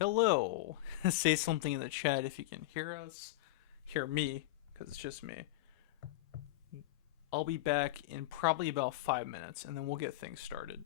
Hello. Say something in the chat if you can hear us. Hear me, because it's just me. I'll be back in probably about 5 minutes, and then we'll get things started.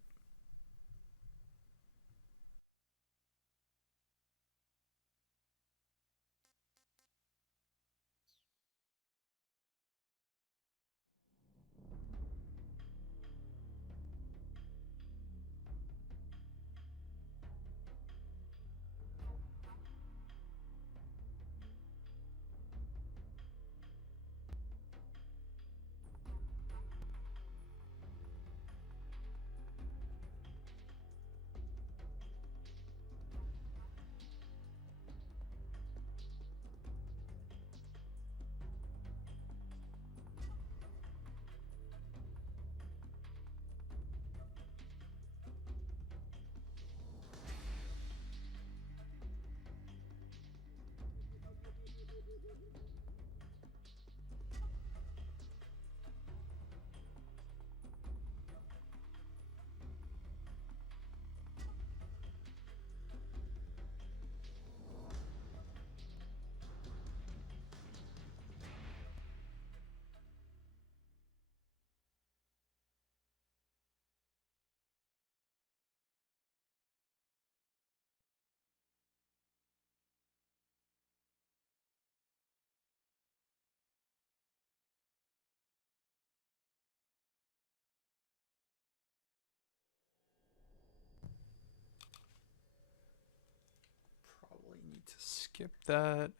Probably need to skip that.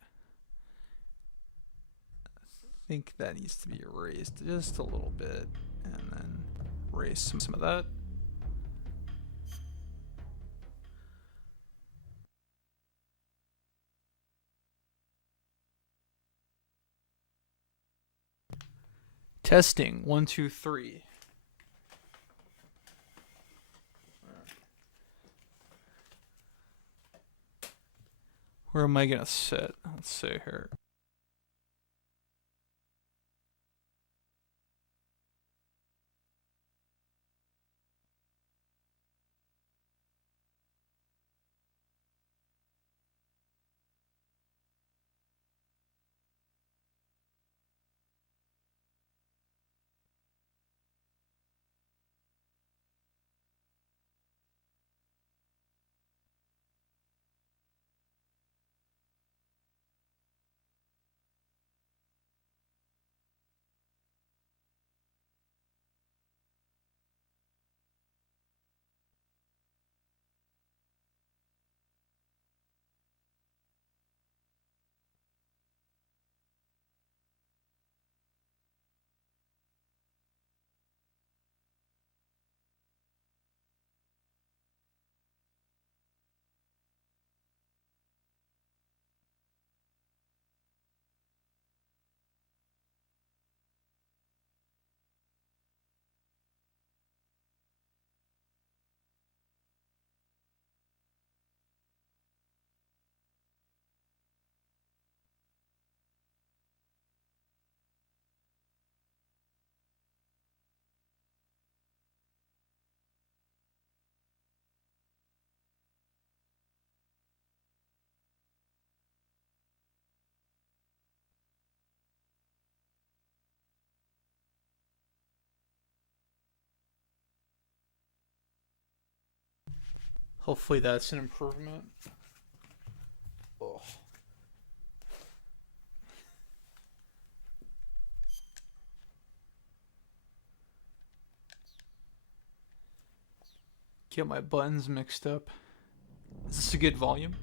I think that needs to be erased just a little bit, and then erase some of that. Testing 1, 2, 3. Where am I gonna sit? Let's see here. Hopefully that's an improvement. Oh. Get my buttons mixed up. Is this a good volume?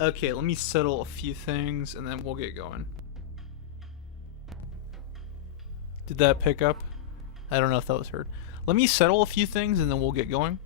Okay, let me settle a few things and then we'll get going. Did that pick up? I don't know if that was heard. Let me settle a few things and then we'll get going.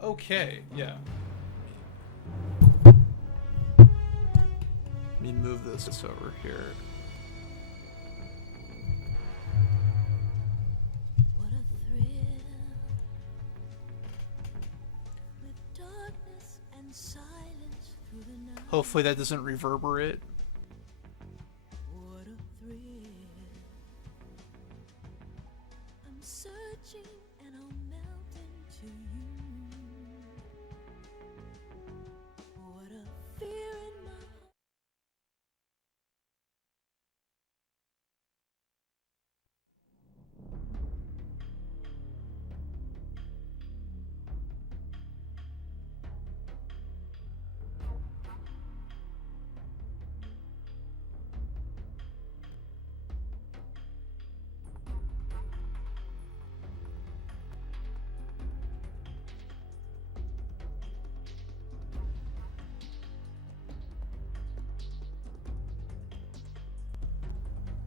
Okay, yeah. Let me move this over here. What a thrill, with darkness and silence through the night. Hopefully that doesn't reverberate. What a thrill. I'm searching and I'll melt into you. What a fear in my heart.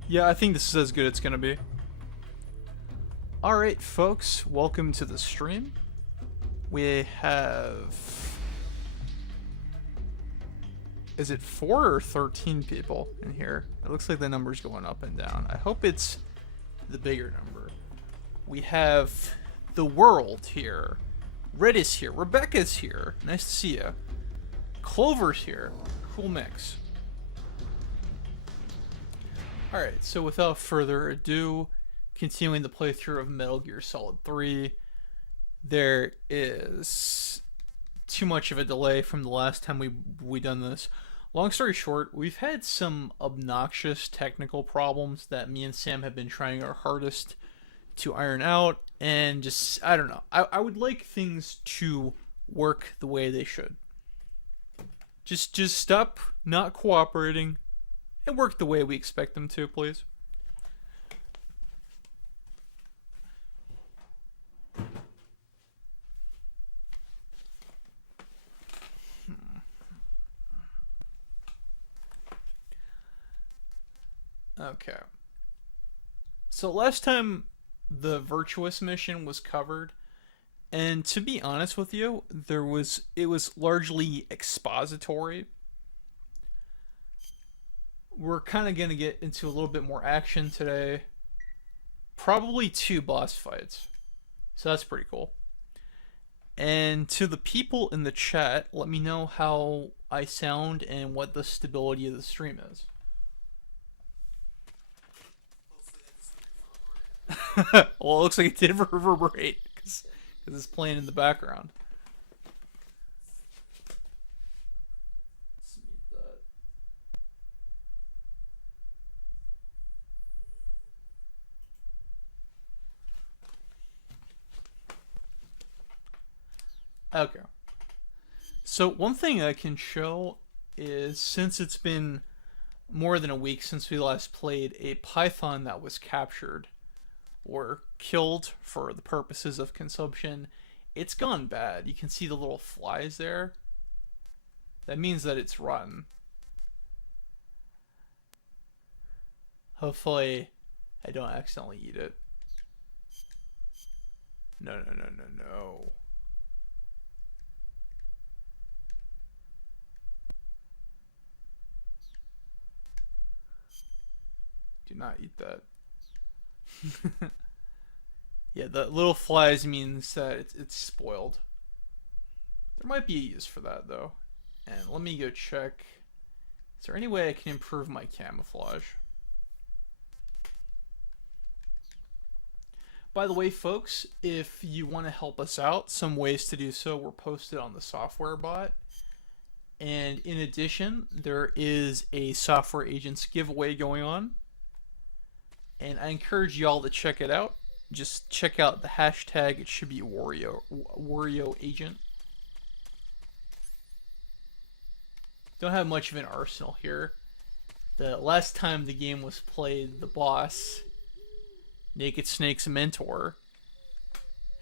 Yeah, I think this is as good as it's gonna be. Alright, folks, welcome to the stream. We have... Is it 4 or 13 people in here? It looks like the number's going up and down. I hope it's the bigger number. We have the world here. Red is here. Rebecca's here. Nice to see you. Clover's here. Cool mix. Alright, so without further ado, continuing the playthrough of Metal Gear Solid 3, there is too much of a delay from the last time we done this. Long story short, we've had some obnoxious technical problems that me and Sam have been trying our hardest to iron out, and just, I don't know. I would like things to work the way they should. Just stop not cooperating and work the way we expect them to, please. Okay. So last time the Virtuous mission was covered, and to be honest with you, it was largely expository. We're kind of going to get into a little bit more action today. Probably 2 boss fights. So that's pretty cool. And to the people in the chat, let me know how I sound and what the stability of the stream is. Well, it looks like it did reverberate because it's playing in the background. Okay. So one thing I can show is, since it's been more than a week since we last played, a python that was captured or killed for the purposes of consumption, it's gone bad. You can see the little flies there. That means that it's rotten. Hopefully, I don't accidentally eat it. No, no, no, no, no. Do not eat that. Yeah, the little flies means that it's spoiled. There might be a use for that, though. And let me go check. Is there any way I can improve my camouflage? By the way, folks, if you want to help us out, some ways to do so were posted on the software bot. And in addition, there is a software agents giveaway going on. And I encourage y'all to check it out. Just check out the hashtag. It should be Wario Agent. Don't have much of an arsenal here. The last time the game was played, the boss, Naked Snake's mentor,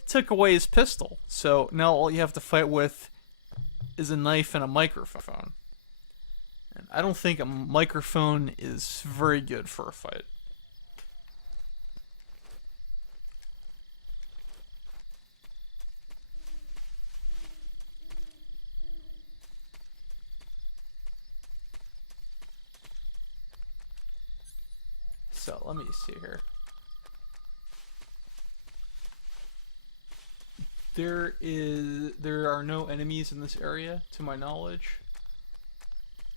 took away his pistol. So now all you have to fight with is a knife and a microphone. And I don't think a microphone is very good for a fight. So let me see here. There are no enemies in this area, to my knowledge.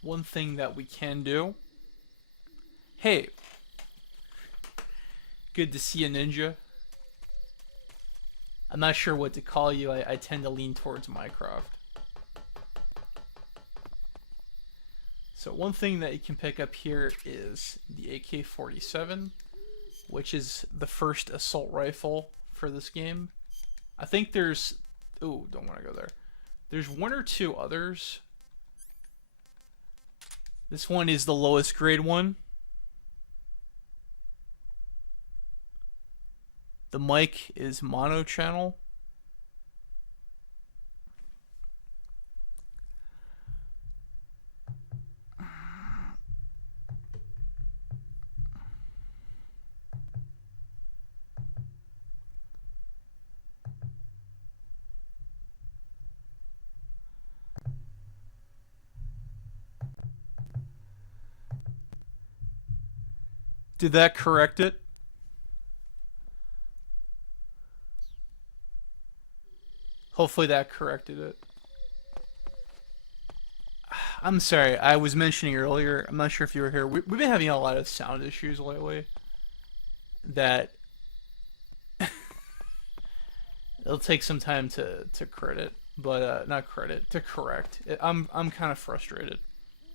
One thing that we can do. Hey, good to see a ninja. I'm not sure what to call you. I tend to lean towards Minecraft. So one thing that you can pick up here is the AK-47, which is the first assault rifle for this game. I think there's... Ooh, don't want to go there. There's one or two others. This one is the lowest grade one. The mic is mono channel. Did that correct it? Hopefully that corrected it. I'm sorry, I was mentioning earlier, I'm not sure if you were here, we've been having a lot of sound issues lately. That it'll take some time to credit, but not credit, to correct. I'm kind of frustrated,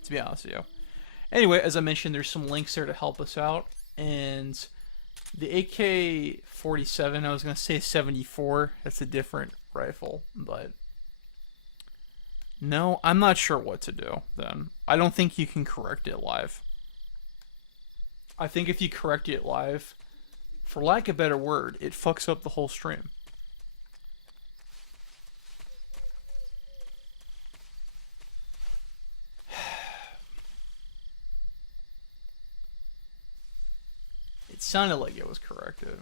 to be honest with you. Anyway, as I mentioned, there's some links there to help us out. And the AK-47, I was going to say 74. That's a different rifle. But no, I'm not sure what to do then. I don't think you can correct it live. I think if you correct it live, for lack of a better word, it fucks up the whole stream. It sounded like it was corrected.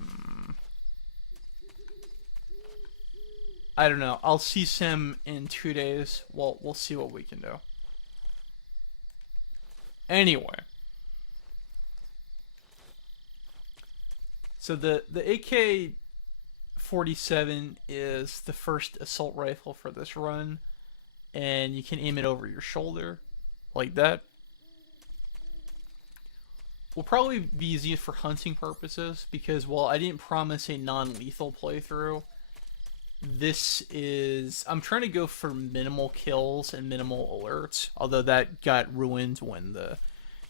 I don't know. I'll see Sim in 2 days. We'll see what we can do. Anyway. So the AK-47 is the first assault rifle for this run. And you can aim it over your shoulder. Like that. Will probably be easier for hunting purposes, because while I didn't promise a non-lethal playthrough, this is... I'm trying to go for minimal kills and minimal alerts, although that got ruined when the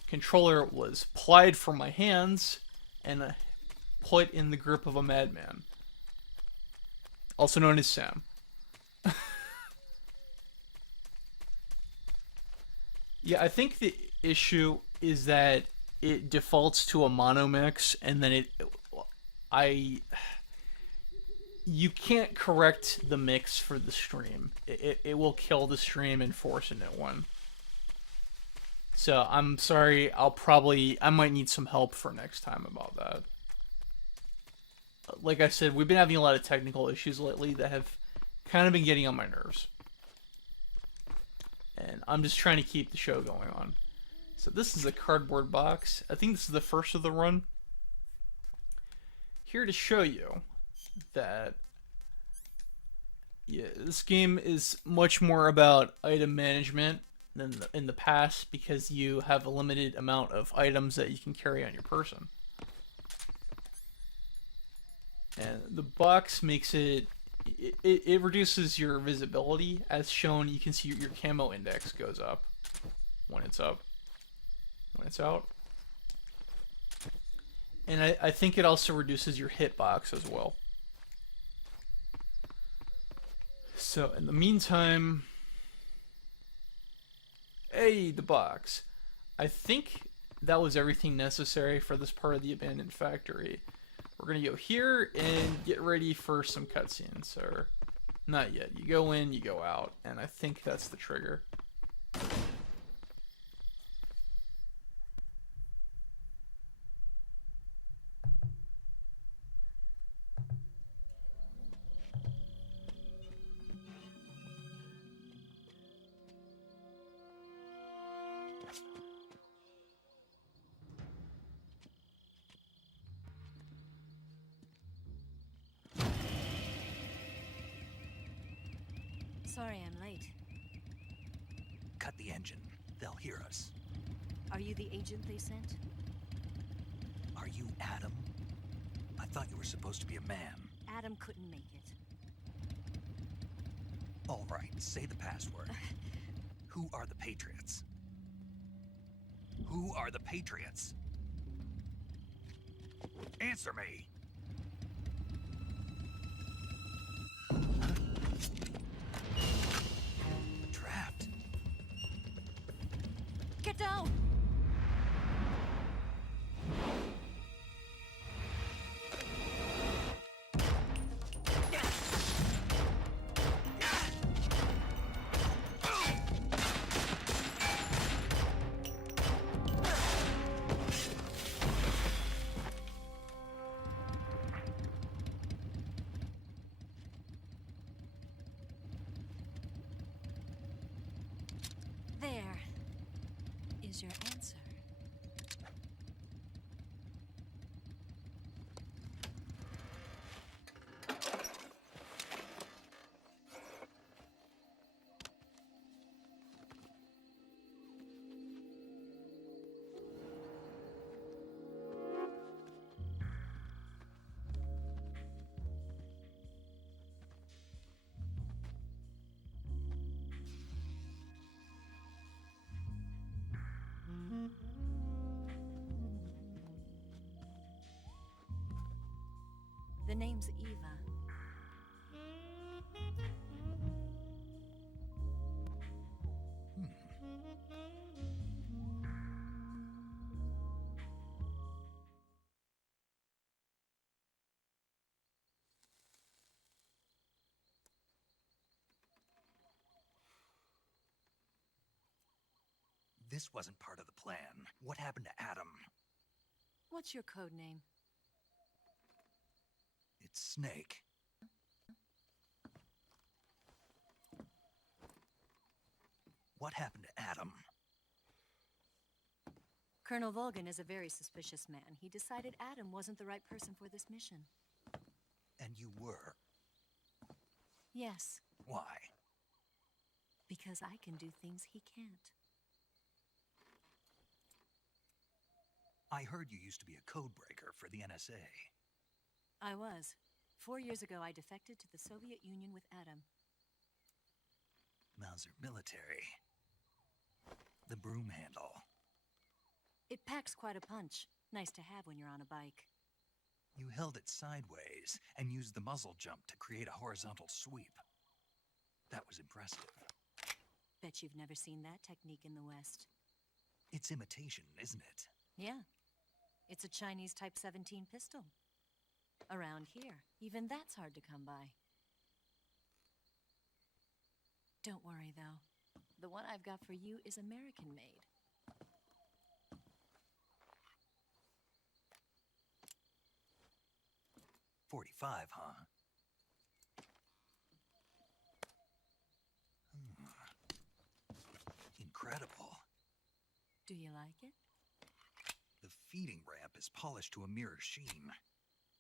controller was plied from my hands and put in the grip of a madman, also known as Sam. Yeah, I think the issue is that it defaults to a mono mix, and then you can't correct the mix for the stream. It will kill the stream and force a new one. So I'm sorry. I might need some help for next time about that. Like I said, we've been having a lot of technical issues lately that have kind of been getting on my nerves. And I'm just trying to keep the show going on. So this is a cardboard box. I think this is the first of the run. Here to show you that this game is much more about item management than in the past because you have a limited amount of items that you can carry on your person. And the box makes it reduces your visibility. As shown, you can see your camo index goes up when it's up, when it's out. And I think it also reduces your hitbox as well. So in the meantime, hey, the box. I think that was everything necessary for this part of the abandoned factory. We're gonna go here and get ready for some cutscenes, or not yet. You go in, you go out, and I think that's the trigger. Sorry I'm late. Cut the engine. They'll hear us. Are you the agent they sent? Are you Adam? I thought you were supposed to be a man. Adam couldn't make it. All right, say the password. Who are the Patriots? Who are the Patriots? Answer me! Trapped. Get down! There is your answer. The name's Eva. This wasn't part of the plan. What happened to Adam? What's your code name? It's Snake. What happened to Adam? Colonel Volgan is a very suspicious man. He decided Adam wasn't the right person for this mission. And you were. Yes, Why? because I can do things he can't. I heard you used to be a codebreaker for the NSA. I was. 4 years ago, I defected to the Soviet Union with Adam. Mauser military. The broom handle. It packs quite a punch. Nice to have when you're on a bike. You held it sideways and used the muzzle jump to create a horizontal sweep. That was impressive. Bet you've never seen that technique in the West. It's imitation, isn't it? Yeah. It's a Chinese Type 17 pistol. Around here, even that's hard to come by. Don't worry, though. The one I've got for you is American-made. 45, huh? Incredible. Do you like it? The feeding ramp is polished to a mirror sheen.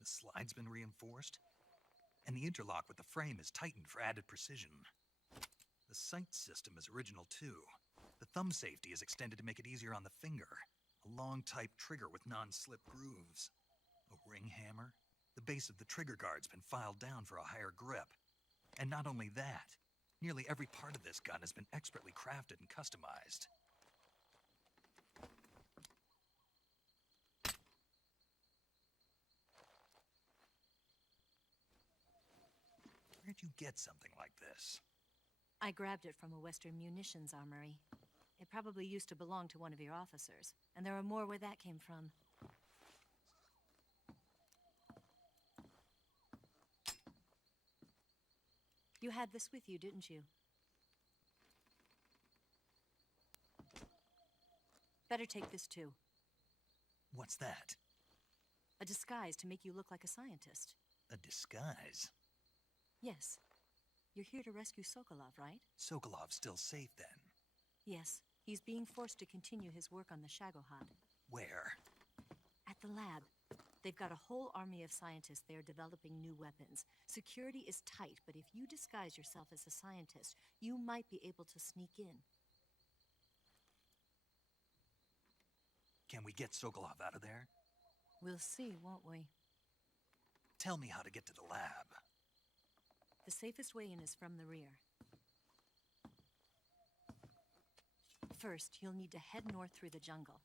The slide's been reinforced, and the interlock with the frame is tightened for added precision. The sight system is original too. The thumb safety is extended to make it easier on the finger. A long type trigger with non-slip grooves. A ring hammer. The base of the trigger guard's been filed down for a higher grip. And not only that, nearly every part of this gun has been expertly crafted and customized. Where'd you get something like this? I grabbed it from a Western munitions armory. It probably used to belong to one of your officers, and there are more where that came from. You had this with you, didn't you? Better take this too. What's that? A disguise to make you look like a scientist. A disguise? Yes. You're here to rescue Sokolov, right? Sokolov's still safe then? Yes. He's being forced to continue his work on the Shagohod. Where? At the lab. They've got a whole army of scientists there developing new weapons. Security is tight, but if you disguise yourself as a scientist, you might be able to sneak in. Can we get Sokolov out of there? We'll see, won't we? Tell me how to get to the lab. The safest way in is from the rear. First, you'll need to head north through the jungle.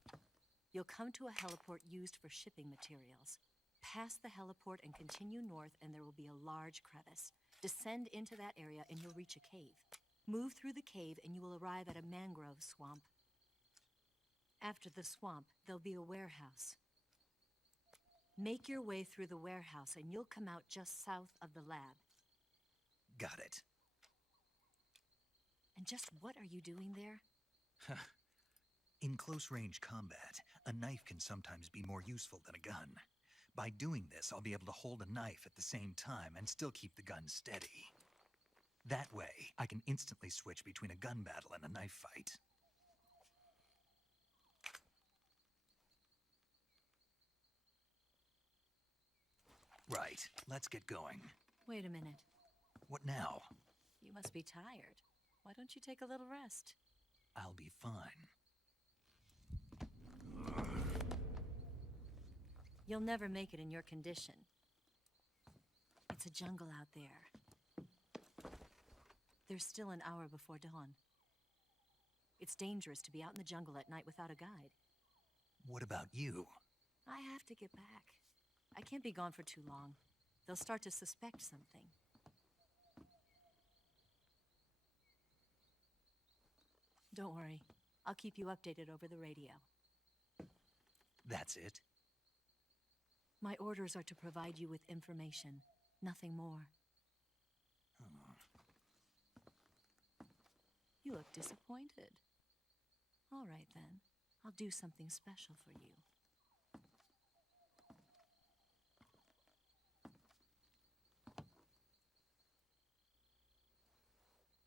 You'll come to a heliport used for shipping materials. Pass the heliport and continue north, and there will be a large crevice. Descend into that area, and you'll reach a cave. Move through the cave, and you will arrive at a mangrove swamp. After the swamp, there'll be a warehouse. Make your way through the warehouse, and you'll come out just south of the lab. Got it. And just what are you doing there? In close-range combat, a knife can sometimes be more useful than a gun. By doing this, I'll be able to hold a knife at the same time and still keep the gun steady. That way, I can instantly switch between a gun battle and a knife fight. Right, let's get going. Wait a minute. What now? You must be tired. Why don't you take a little rest? I'll be fine. You'll never make it in your condition. It's a jungle out there. There's still an hour before dawn. It's dangerous to be out in the jungle at night without a guide. What about you? I have to get back. I can't be gone for too long. They'll start to suspect something. Don't worry. I'll keep you updated over the radio. That's it? My orders are to provide you with information, nothing more. You look disappointed. All right, then. I'll do something special for you.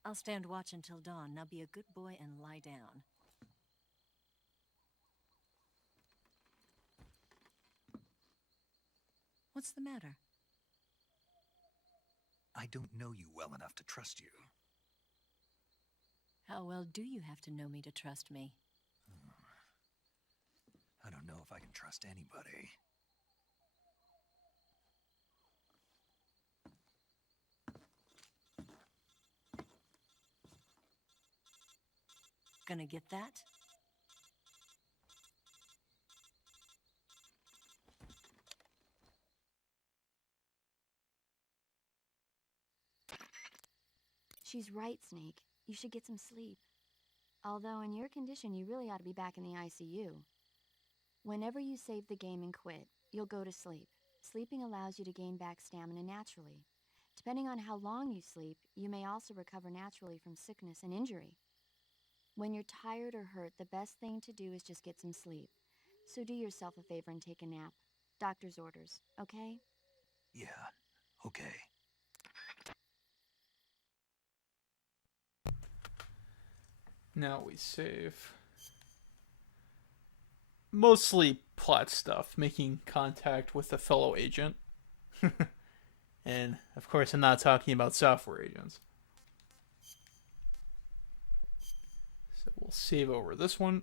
I'll stand watch until dawn. Now be a good boy and lie down. What's the matter? I don't know you well enough to trust you. How well do you have to know me to trust me? I don't know if I can trust anybody. Gonna get that? She's right, Snake. You should get some sleep. Although in your condition, you really ought to be back in the ICU. Whenever you save the game and quit, you'll go to sleep. Sleeping allows you to gain back stamina naturally. Depending on how long you sleep, you may also recover naturally from sickness and injury. When you're tired or hurt, the best thing to do is just get some sleep. So do yourself a favor and take a nap. Doctor's orders, okay? Yeah, okay. Now we save. Mostly plot stuff, making contact with a fellow agent. And, of course, I'm not talking about software agents. So we'll save over this one.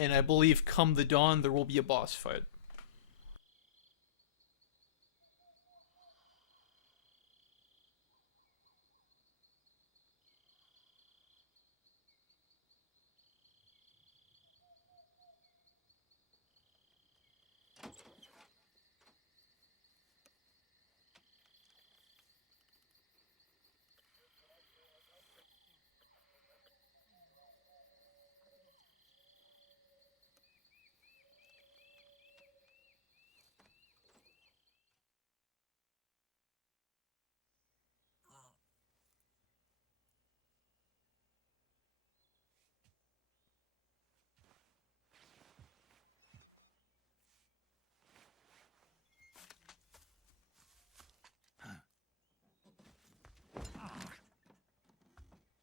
And I believe come the dawn, there will be a boss fight.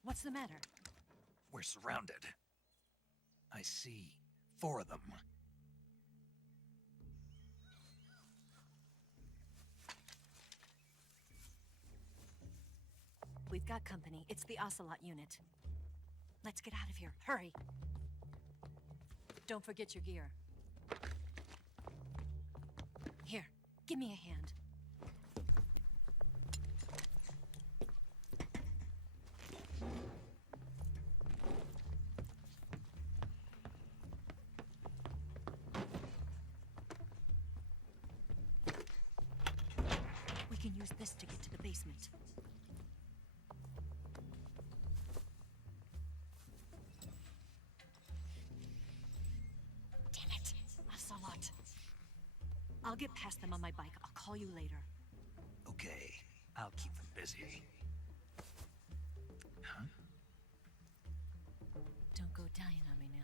What's the matter? We're surrounded. I see 4 of them. We've got company. It's the Ocelot unit. Let's get out of here. Hurry. Don't forget your gear. Here, give me a hand. We can use this to get to the basement. Damn it! Ocelot. I'll get past them on my bike. I'll call you later. Okay, I'll keep them busy. Huh? Don't go dying on me now.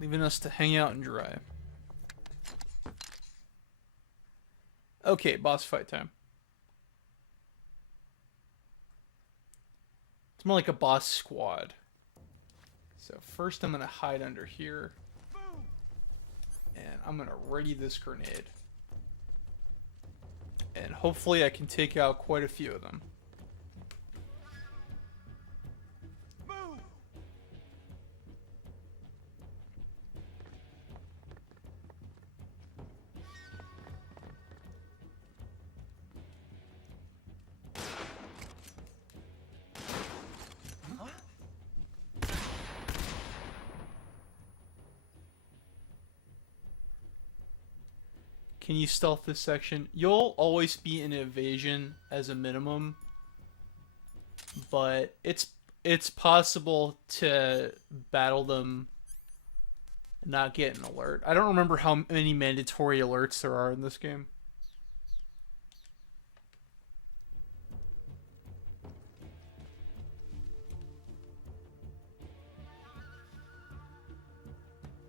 Leaving us to hang out and dry. Okay, boss fight time. It's more like a boss squad. So first I'm going to hide under here. And I'm going to ready this grenade. And hopefully I can take out quite a few of them. Can you stealth this section? You'll always be in evasion as a minimum, but it's possible to battle them and not get an alert. I don't remember how many mandatory alerts there are in this game.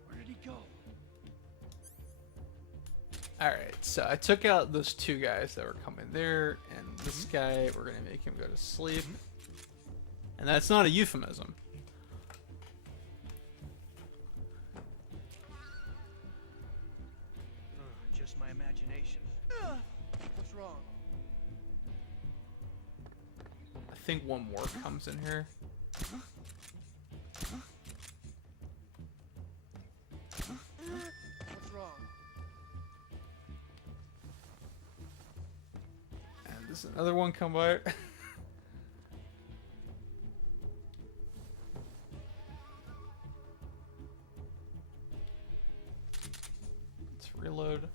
Where did he go? Alright, so I took out those 2 guys that were coming there, and this guy, we're going to make him go to sleep. And that's not a euphemism. Just my imagination. What's wrong? I think one more comes in here. What's wrong? And there's another one come by. Let's reload.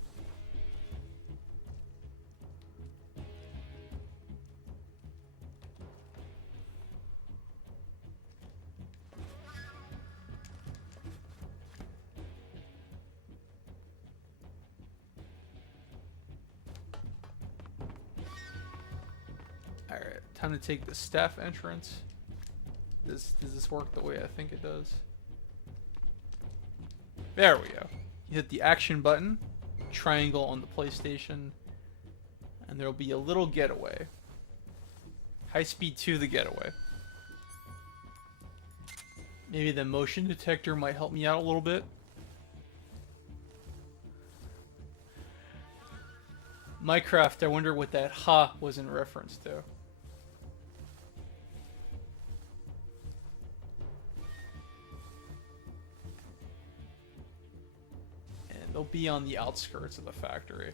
Alright, time to take the staff entrance. Does this work the way I think it does? There we go. You hit the action button, triangle on the PlayStation, and there'll be a little getaway. High speed to the getaway. Maybe the motion detector might help me out a little bit. Minecraft, I wonder what that ha was in reference to. And they'll be on the outskirts of the factory.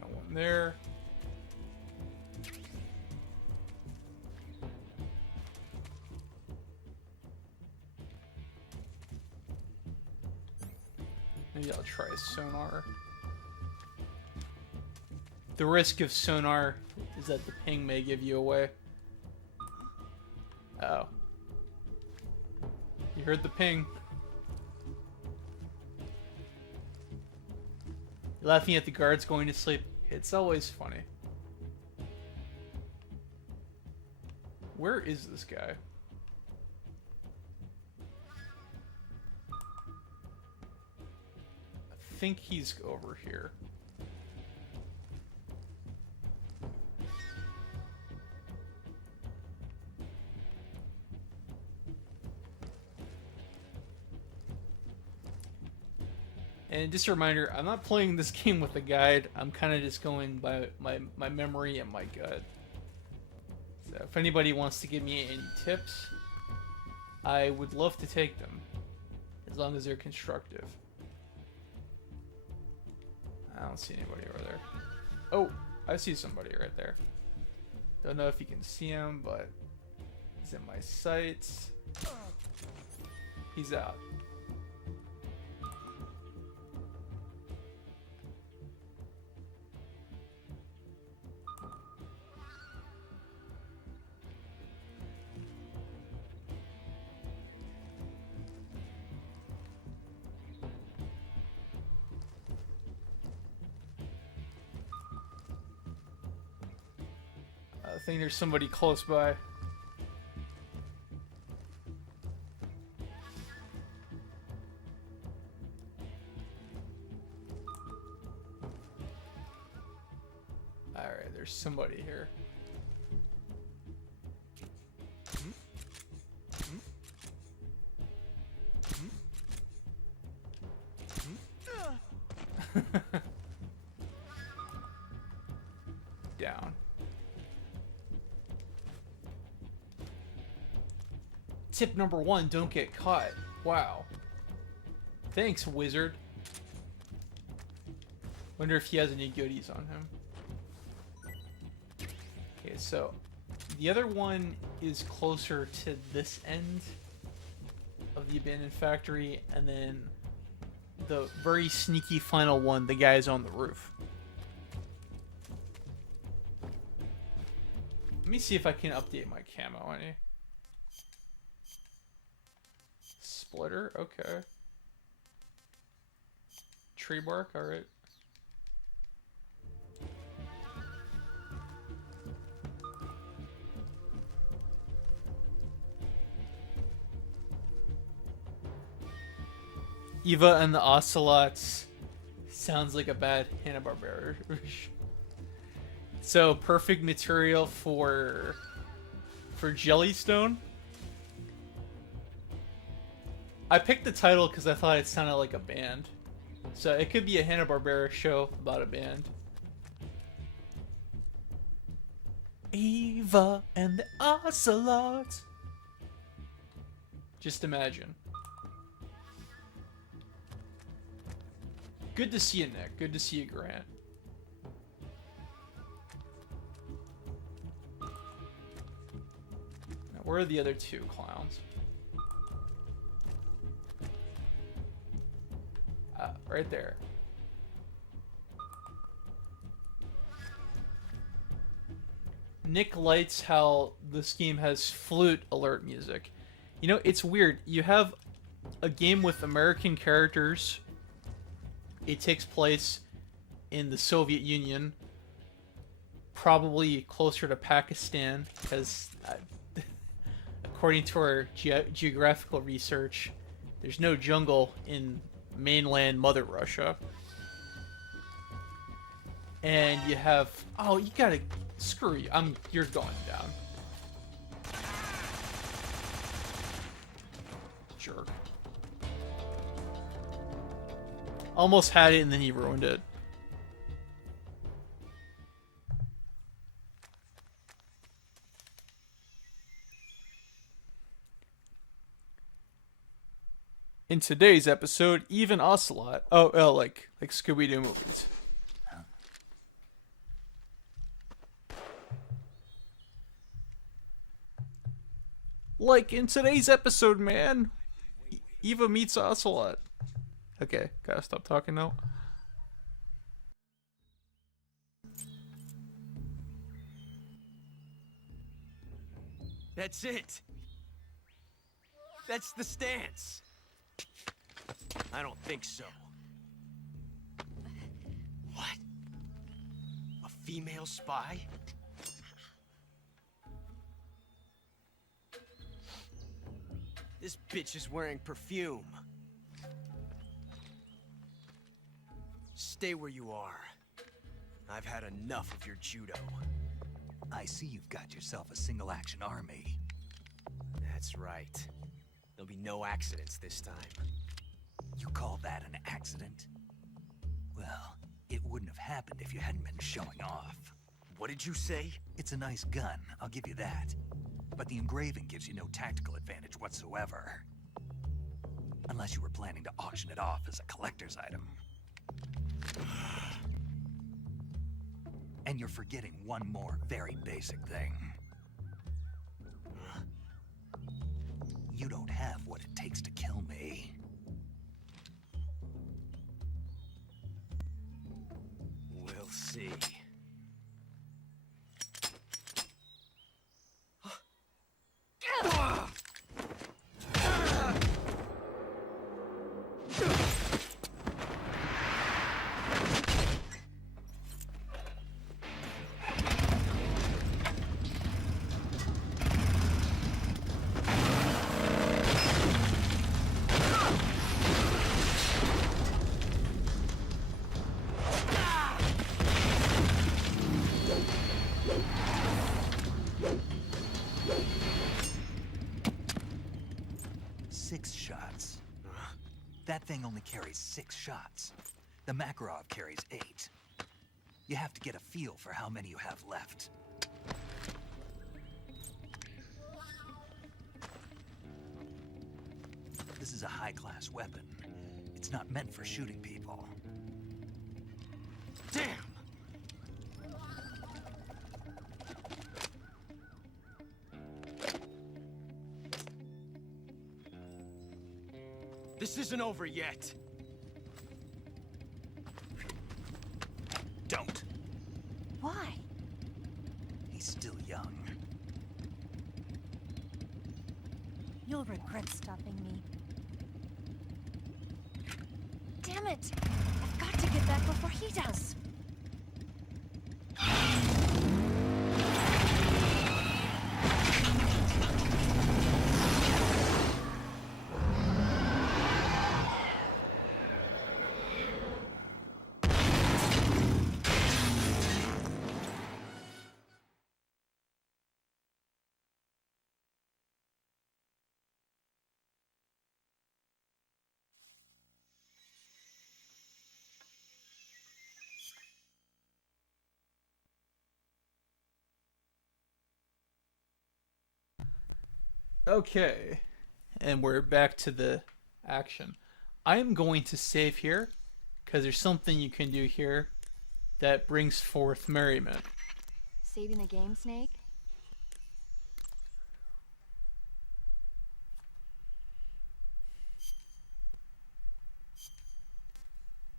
Got one there. Maybe I'll try sonar. The risk of sonar is that the ping may give you away. Oh. You heard the ping. You're laughing at the guards going to sleep. It's always funny. Where is this guy? I think he's over here. And just a reminder, I'm not playing this game with a guide. I'm kind of just going by my memory and my gut. So if anybody wants to give me any tips, I would love to take them, as long as they're constructive. I don't see anybody over there. Oh, I see somebody right there. Don't know if you can see him, but he's in my sights. He's out. I think there's somebody close by. Alright, there's somebody here. Down. Tip number 1, don't get caught. Wow. Thanks, wizard. Wonder if he has any goodies on him. Okay, so the other one is closer to this end of the abandoned factory, and then the very sneaky final one, the guy's on the roof. Let me see if I can update my camo any. Splitter, okay. Tree bark, alright. EVA and the Ocelots sounds like a bad Hanna-Barbera. So, perfect material for Jellystone. I picked the title because I thought it sounded like a band. So it could be a Hanna-Barbera show about a band. EVA and the Ocelots. Just imagine. Good to see you, Nick. Good to see you, Grant. Now, where are the other two clowns? Right there. Nick likes how this game has flute alert music. You know, it's weird. You have a game with American characters It takes place in the Soviet Union, probably closer to Pakistan, because according to our geographical research, there's no jungle in mainland Mother Russia. And you have... Oh, you gotta... Screw you. You're going down. Jerk. Almost had it and then he ruined it. In today's episode, even Ocelot... Oh, like Scooby-Doo movies. Like in today's episode, man. Eva meets Ocelot. Okay, gotta stop talking now. That's it. That's the stance. I don't think so. What? A female spy? This bitch is wearing perfume. Stay where you are. I've had enough of your judo. I see you've got yourself a single-action army. That's right. There'll be no accidents this time. You call that an accident? Well, it wouldn't have happened if you hadn't been showing off. What did you say? It's a nice gun, I'll give you that. But the engraving gives you no tactical advantage whatsoever. Unless you were planning to auction it off as a collector's item. And you're forgetting one more very basic thing. You don't have what it takes to kill me. We'll see. That thing only carries 6 shots. The Makarov carries 8. You have to get a feel for how many you have left. This is a high-class weapon. It's not meant for shooting people. Damn! This isn't over yet. Don't. Why? He's still young. You'll regret stopping me. Damn it! I've got to get back before he does. Okay, and we're back to the action. I am going to save here, because there's something you can do here that brings forth merriment. Saving the game, Snake?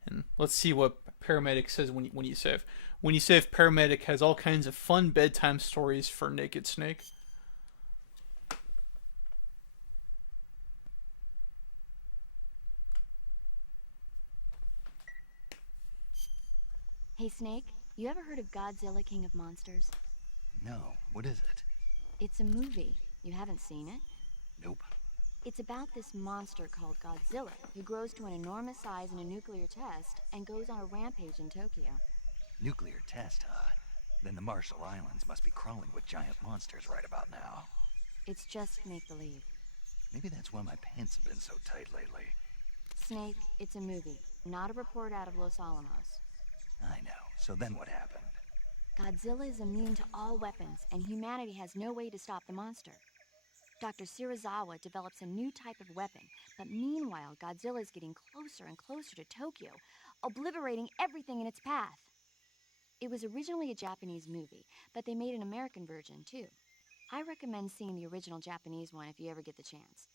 And let's see what Paramedic says when you save. When you save, Paramedic has all kinds of fun bedtime stories for Naked Snake. Hey, Snake, you ever heard of Godzilla King of Monsters? No, what is it? It's a movie. You haven't seen it? Nope. It's about this monster called Godzilla, who grows to an enormous size in a nuclear test and goes on a rampage in Tokyo. Nuclear test, huh? Then the Marshall Islands must be crawling with giant monsters right about now. It's just make-believe. Maybe that's why my pants have been so tight lately. Snake, it's a movie, not a report out of Los Alamos. I know. So then what happened? Godzilla is immune to all weapons, and humanity has no way to stop the monster. Dr. Shirazawa develops a new type of weapon, but meanwhile, Godzilla is getting closer and closer to Tokyo, obliterating everything in its path. It was originally a Japanese movie, but they made an American version too. I recommend seeing the original Japanese one if you ever get the chance.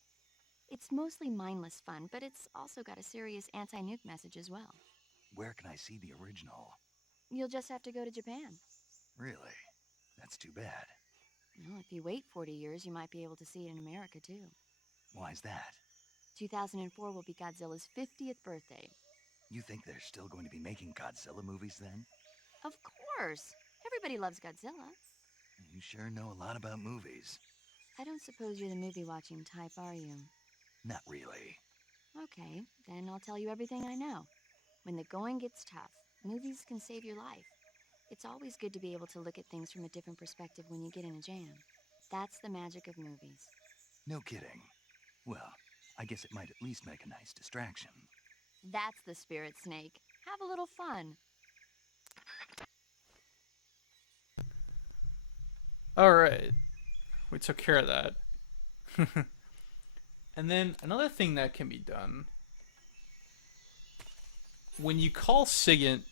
It's mostly mindless fun, but it's also got a serious anti-nuke message as well. Where can I see the original? You'll just have to go to Japan. Really? That's too bad. Well, if you wait 40 years, you might be able to see it in America too. Why's that? 2004 will be Godzilla's 50th birthday. You think they're still going to be making Godzilla movies then? Of course! Everybody loves Godzilla. You sure know a lot about movies. I don't suppose you're the movie-watching type, are you? Not really. Okay, then I'll tell you everything I know. When the going gets tough, movies can save your life. It's always good to be able to look at things from a different perspective when you get in a jam. That's the magic of movies. No kidding. Well, I guess it might at least make a nice distraction. That's the spirit, Snake. Have a little fun. Alright. We took care of that. And then another thing that can be done. When you call Sigint,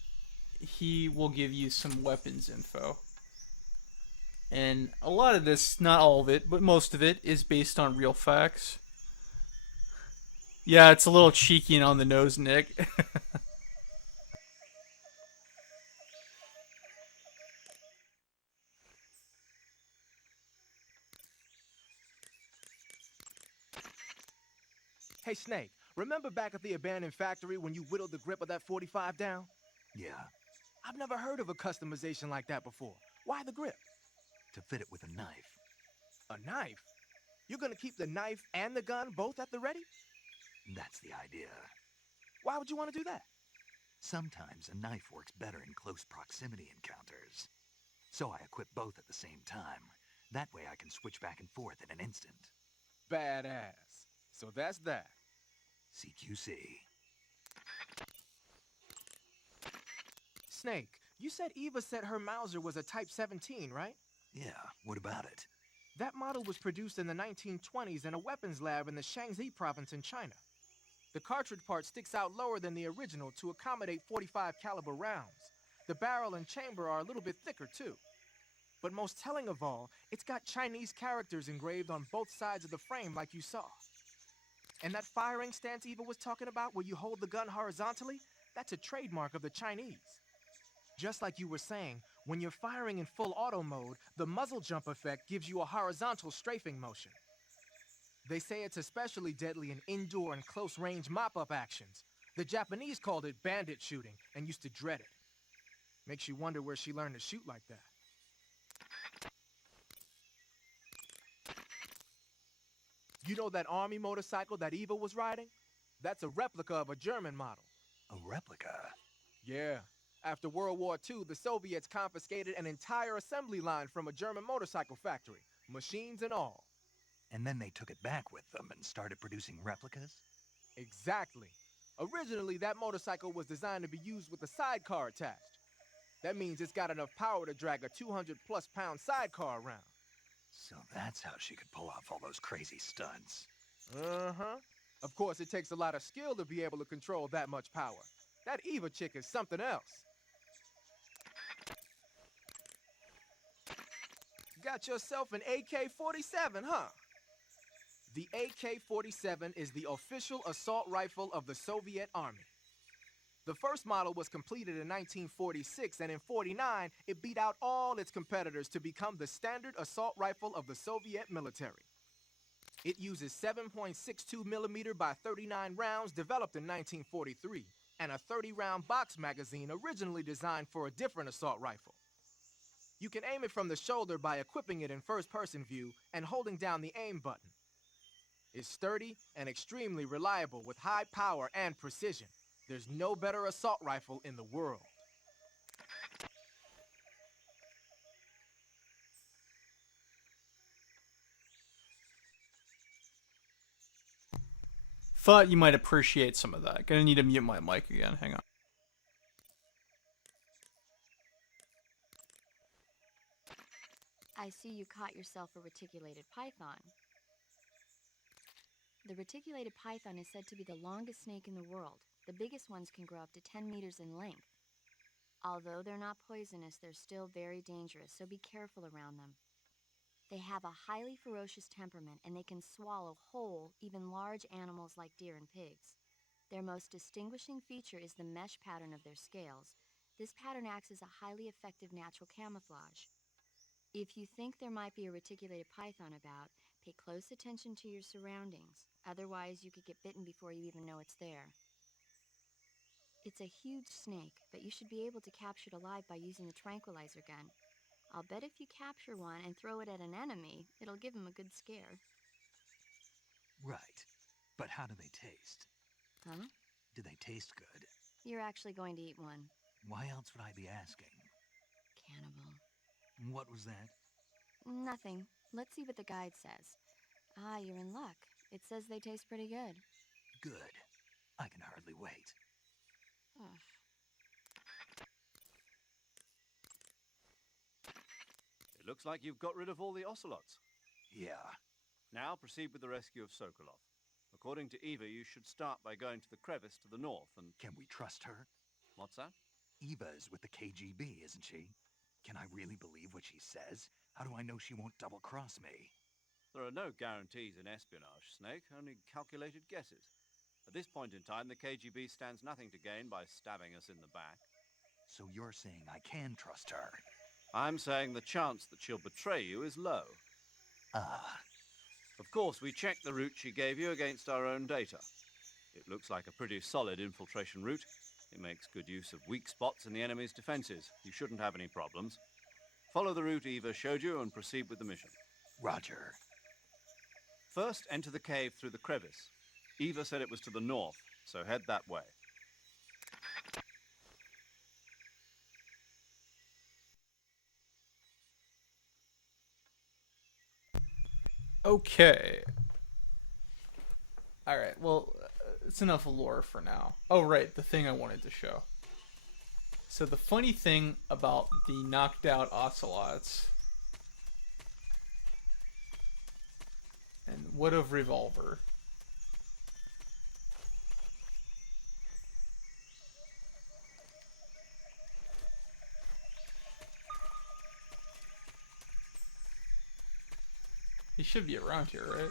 he will give you some weapons info. And a lot of this, not all of it, but most of it, is based on real facts. Yeah, it's a little cheeky and on the nose, Nick. Hey, Snake, remember back at the abandoned factory when you whittled the grip of that 45 down? Yeah, I've never heard of a customization like that before. Why the grip? to fit it with a knife. A knife? You're gonna keep the knife and the gun both at the ready? That's the idea. Why would you want to do that? Sometimes a knife works better in close proximity encounters. So I equip both at the same time. That way I can switch back and forth in an instant. Badass. So that's that. CQC. Snake, you said Eva said her Mauser was a Type 17, right? Yeah, what about it? That model was produced in the 1920s in a weapons lab in the Shaanxi province in China. The cartridge part sticks out lower than the original to accommodate 45 caliber rounds. The barrel and chamber are a little bit thicker too. But most telling of all, it's got Chinese characters engraved on both sides of the frame like you saw. And that firing stance Eva was talking about where you hold the gun horizontally, that's a trademark of the Chinese. Just like you were saying, when you're firing in full auto mode, the muzzle jump effect gives you a horizontal strafing motion. They say it's especially deadly in indoor and close-range mop-up actions. The Japanese called it bandit shooting and used to dread it. Makes you wonder where she learned to shoot like that. You know that army motorcycle that Eva was riding? That's a replica of a German model. A replica? Yeah. After World War II, the Soviets confiscated an entire assembly line from a German motorcycle factory, machines and all. And then they took it back with them and started producing replicas? Exactly. Originally, that motorcycle was designed to be used with a sidecar attached. That means it's got enough power to drag a 200-plus pound sidecar around. So that's how she could pull off all those crazy stunts. Uh-huh. Of course, it takes a lot of skill to be able to control that much power. That Eva chick is something else. Got yourself an AK-47, huh? The AK-47 is the official assault rifle of the Soviet Army. The first model was completed in 1946, and in 49, it beat out all its competitors to become the standard assault rifle of the Soviet military. It uses 7.62 millimeter by 39 rounds developed in 1943, and a 30-round box magazine originally designed for a different assault rifle. You can aim it from the shoulder by equipping it in first-person view and holding down the aim button. It's sturdy and extremely reliable with high power and precision. There's no better assault rifle in the world. Thought you might appreciate some of that. Gonna need to mute my mic again. Hang on. I see you caught yourself a reticulated python. The reticulated python is said to be the longest snake in the world. The biggest ones can grow up to 10 meters in length. Although they're not poisonous, they're still very dangerous, so be careful around them. They have a highly ferocious temperament, and they can swallow whole, even large animals like deer and pigs. Their most distinguishing feature is the mesh pattern of their scales. This pattern acts as a highly effective natural camouflage. If you think there might be a reticulated python about, pay close attention to your surroundings. Otherwise, you could get bitten before you even know it's there. It's a huge snake, but you should be able to capture it alive by using the tranquilizer gun. I'll bet if you capture one and throw it at an enemy, it'll give him a good scare. Right. But how do they taste? Huh? Do they taste good? You're actually going to eat one. Why else would I be asking? Cannibal. What was that? Nothing. Let's see what the guide says. Ah, you're in luck. It says they taste pretty good. Good. I can hardly wait. Ugh. It looks like you've got rid of all the Ocelots. Yeah. Now proceed with the rescue of Sokolov. According to Eva, you should start by going to the crevice to the north and... Can we trust her? What's that? Eva is with the KGB, isn't she? Can I really believe what she says? How do I know she won't double-cross me? There are no guarantees in espionage, Snake, only calculated guesses. At this point in time, the KGB stands nothing to gain by stabbing us in the back. So you're saying I can trust her? I'm saying the chance that she'll betray you is low. Ah. Of course, we checked the route she gave you against our own data. It looks like a pretty solid infiltration route. It makes good use of weak spots in the enemy's defenses. You shouldn't have any problems. Follow the route Eva showed you and proceed with the mission. Roger. First, enter the cave through the crevice. Eva said it was to the north, so head that way. Okay. Alright, well, it's enough lore for now. Oh, right, the thing I wanted to show. So the funny thing about the knocked out Ocelots... And what of Revolver? He should be around here, right?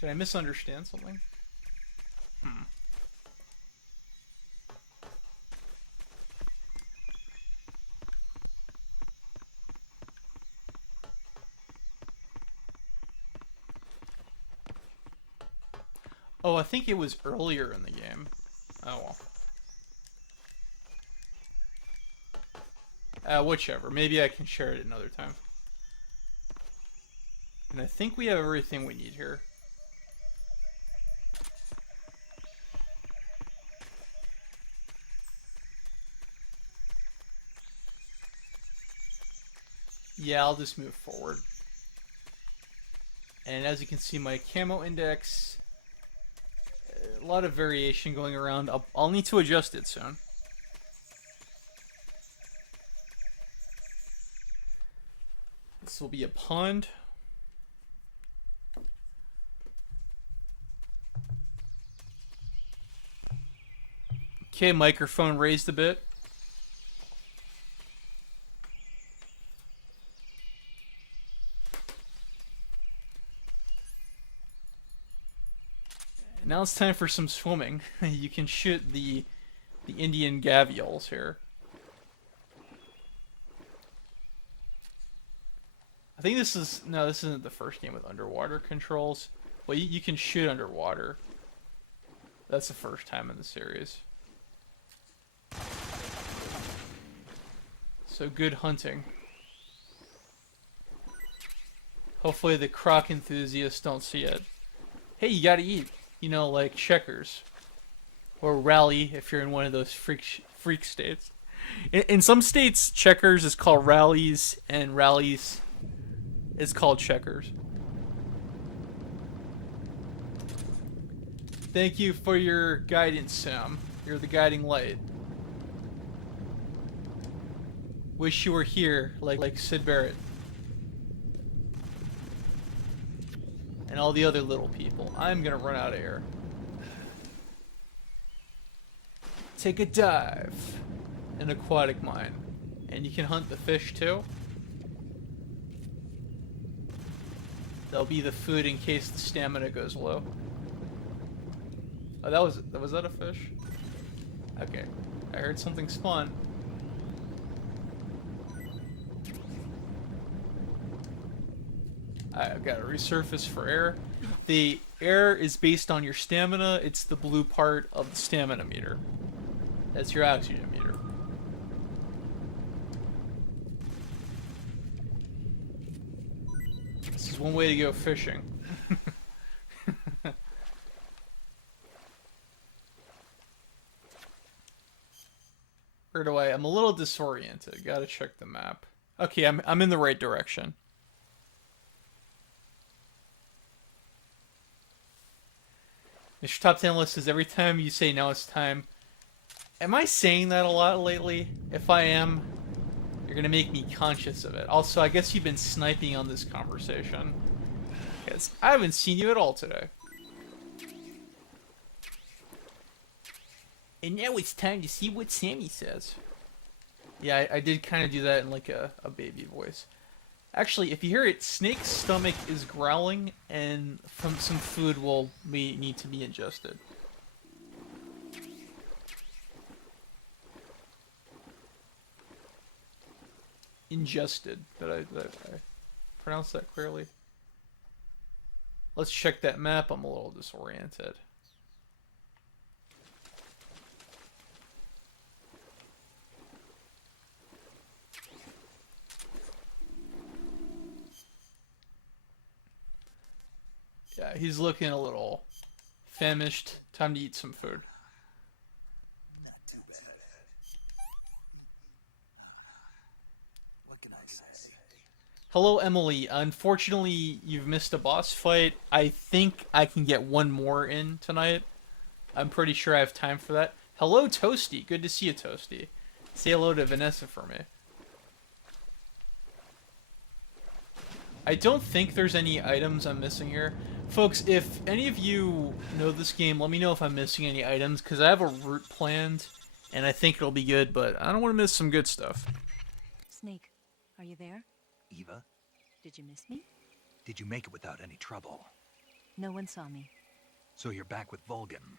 Did I misunderstand something? Oh, I think it was earlier in the game. Oh well. Whichever. Maybe I can share it another time. And I think we have everything we need here. Yeah, I'll just move forward. And as you can see, my camo index, a lot of variation going around. I'll need to adjust it soon. This will be a pond. Okay, microphone raised a bit. now it's time for some swimming. You can shoot the Indian gavials here. I think this isn't the first game with underwater controls. Well, you can shoot underwater. That's the first time in the series. So good hunting. Hopefully the croc enthusiasts don't see it. Hey, you gotta eat. You know, like checkers. Or rally if you're in one of those freak states. In some states, checkers is called rallies, and rallies is called checkers. Thank you for your guidance, Sam. You're the guiding light. Wish you were here, like Sid Barrett. And all the other little people. I'm gonna run out of air. Take a dive. An aquatic mine. And you can hunt the fish too. That'll be the food in case the stamina goes low. Oh, was that a fish? Okay. I heard something spawn. I've got to resurface for air. The air is based on your stamina. It's the blue part of the stamina meter. That's your oxygen meter. This is one way to go fishing. Where do I'm a little disoriented. Gotta check the map. Okay, I'm in the right direction. Mr. Top 10 list says every time you say now it's time. Am I saying that a lot lately? If I am, you're gonna make me conscious of it. Also, I guess you've been sniping on this conversation. Because I haven't seen you at all today. And now it's time to see what Sammy says. Yeah, I did kind of do that in like a baby voice. Actually, if you hear it, Snake's stomach is growling, and some food will need to be ingested. Ingested. Did I pronounce that clearly? Let's check that map. I'm a little disoriented. Yeah, he's looking a little famished. Time to eat some food. Not too bad. What can I say? Hello, Emily. Unfortunately, you've missed a boss fight. I think I can get one more in tonight. I'm pretty sure I have time for that. Hello, Toasty. Good to see you, Toasty. Say hello to Vanessa for me. I don't think there's any items I'm missing here. Folks, if any of you know this game, let me know if I'm missing any items, because I have a route planned, and I think it'll be good, but I don't want to miss some good stuff. Snake, are you there? Eva, Did you miss me? did you make it without any trouble? No one saw me. So you're back with Vulcan.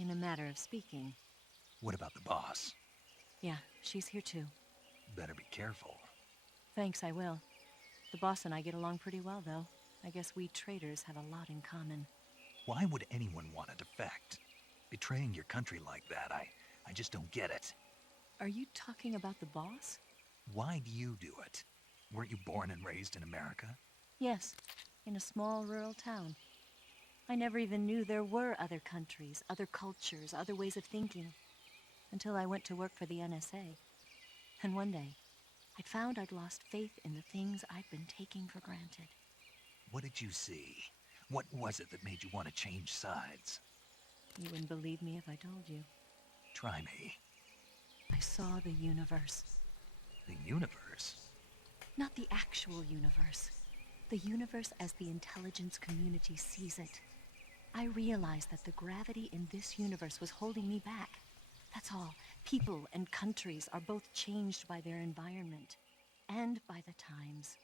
In a matter of speaking. What about the boss? Yeah, she's here too. Better be careful. Thanks, I will. The boss and I get along pretty well, though. I guess we traders have a lot in common. Why would anyone want to defect? Betraying your country like that, I just don't get it. Are you talking about the boss? Why do you do it? Weren't you born and raised in America? Yes, in a small rural town. I never even knew there were other countries, other cultures, other ways of thinking. Until I went to work for the NSA. And one day, I found I'd lost faith in the things I'd been taking for granted. What did you see? What was it that made you want to change sides? You wouldn't believe me if I told you. Try me. I saw the universe. The universe? Not the actual universe. The universe as the intelligence community sees it. I realized that the gravity in this universe was holding me back. That's all. People and countries are both changed by their environment. And by the times.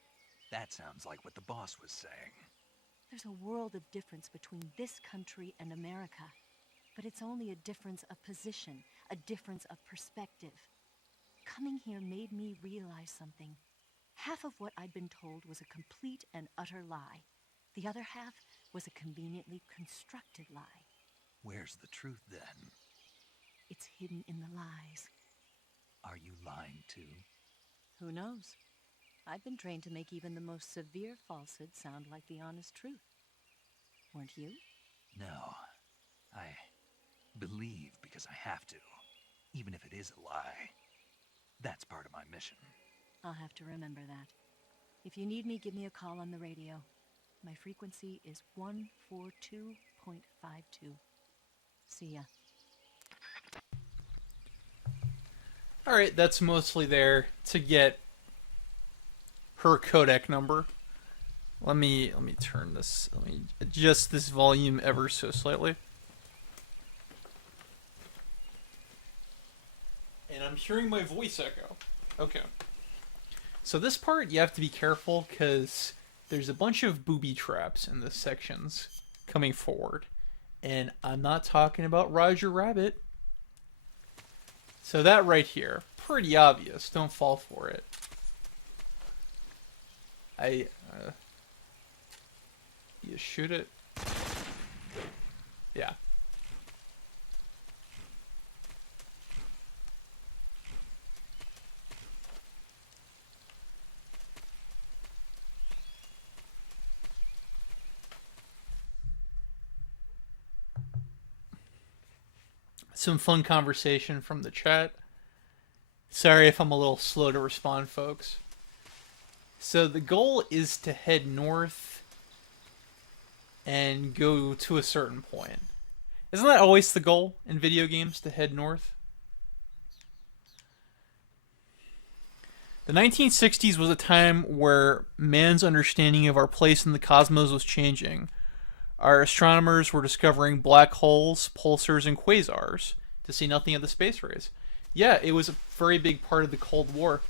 That sounds like what the boss was saying. There's a world of difference between this country and America. But it's only a difference of position, a difference of perspective. Coming here made me realize something. Half of what I'd been told was a complete and utter lie. The other half was a conveniently constructed lie. Where's the truth then? It's hidden in the lies. Are you lying too? Who knows? I've been trained to make even the most severe falsehood sound like the honest truth. Weren't you? No. I believe because I have to, even if it is a lie. That's part of my mission. I'll have to remember that. If you need me, give me a call on the radio. My frequency is 142.52. See ya. Alright, that's mostly there to get her codec number. Let me turn this, let me adjust this volume ever so slightly. And I'm hearing my voice echo. Okay. So this part, you have to be careful because there's a bunch of booby traps in the sections coming forward. And I'm not talking about Roger Rabbit. So that right here, pretty obvious. Don't fall for it. You shoot it. Yeah. Some fun conversation from the chat. Sorry if I'm a little slow to respond, folks. So the goal is to head north and go to a certain point. Isn't that always the goal in video games, to head north? The 1960s was a time where man's understanding of our place in the cosmos was changing. Our astronomers were discovering black holes, pulsars, and quasars, to say nothing of the space rays. Yeah, it was a very big part of the Cold War.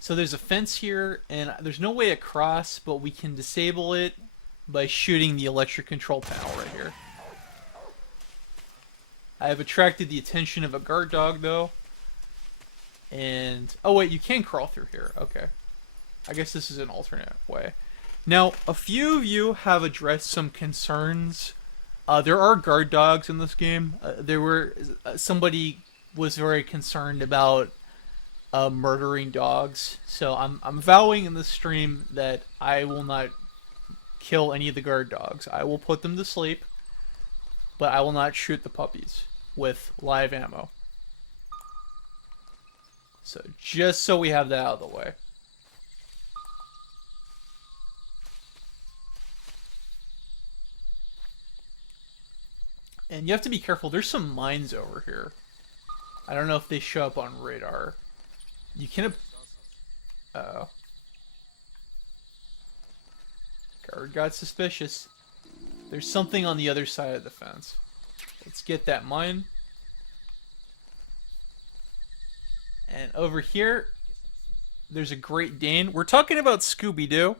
So there's a fence here, and there's no way across, but we can disable it by shooting the electric control panel right here. I have attracted the attention of a guard dog, though. And, oh wait, you can crawl through here. Okay. I guess this is an alternate way. Now, a few of you have addressed some concerns. There are guard dogs in this game. Somebody was very concerned about murdering dogs. So I'm vowing in this stream that I will not kill any of the guard dogs. I will put them to sleep, but I will not shoot the puppies with live ammo. So just so we have that out of the way. And you have to be careful. There's some mines over here. I don't know if they show up on radar. You can... Uh-oh. Guard got suspicious. There's something on the other side of the fence. Let's get that mine. And over here, there's a Great Dane. We're talking about Scooby-Doo.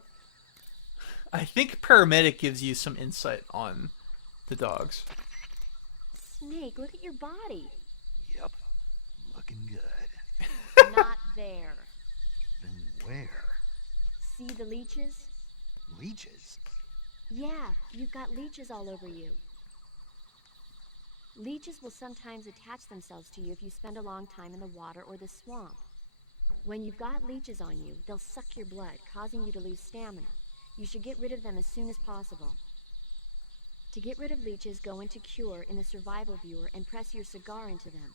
I think Paramedic gives you some insight on the dogs. Snake, look at your body. Yep. Looking good. Not there. Then where? See the leeches? Leeches? Yeah, you've got leeches all over you. Leeches will sometimes attach themselves to you if you spend a long time in the water or the swamp. When you've got leeches on you, they'll suck your blood, causing you to lose stamina. You should get rid of them as soon as possible. To get rid of leeches, go into Cure in the survival viewer and press your cigar into them.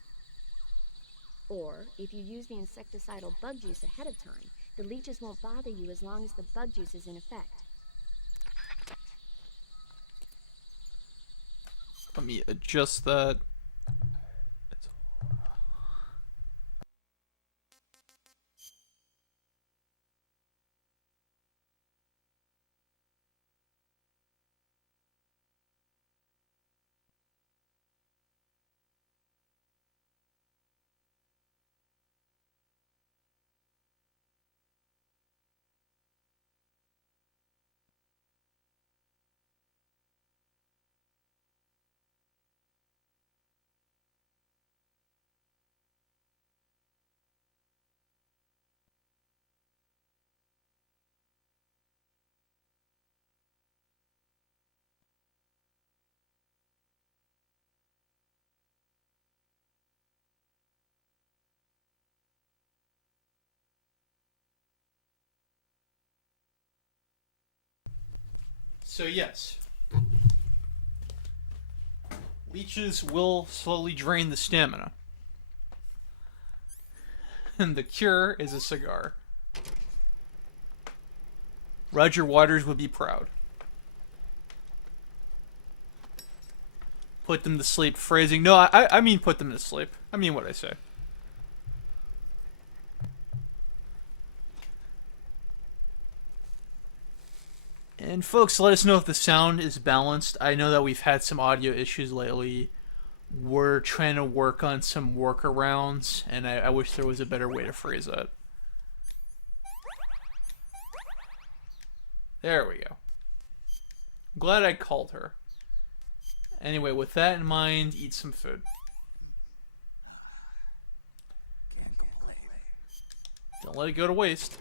Or, if you use the insecticidal bug juice ahead of time, the leeches won't bother you as long as the bug juice is in effect. Let me adjust that. So yes, leeches will slowly drain the stamina. And the cure is a cigar. Roger Waters would be proud. Put them to sleep. Phrasing. No, I mean put them to sleep. I mean what I say. And folks, let us know if the sound is balanced. I know that we've had some audio issues lately. We're trying to work on some workarounds, and I wish there was a better way to phrase that. There we go. I'm glad I called her. Anyway, with that in mind, eat some food. Don't let it go to waste.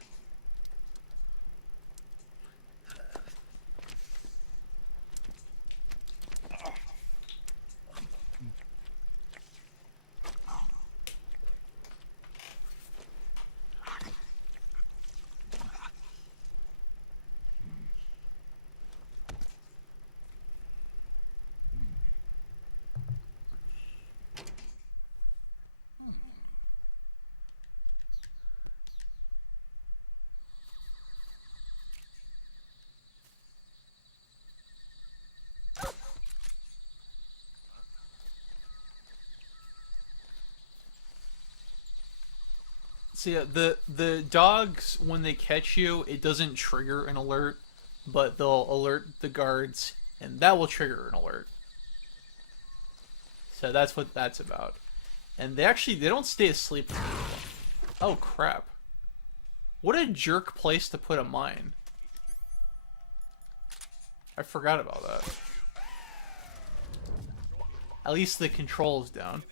So yeah, the dogs, when they catch you, it doesn't trigger an alert, but they'll alert the guards, and that will trigger an alert. So that's what that's about. And they don't stay asleep. Oh crap. What a jerk place to put a mine. I forgot about that. At least the control's down.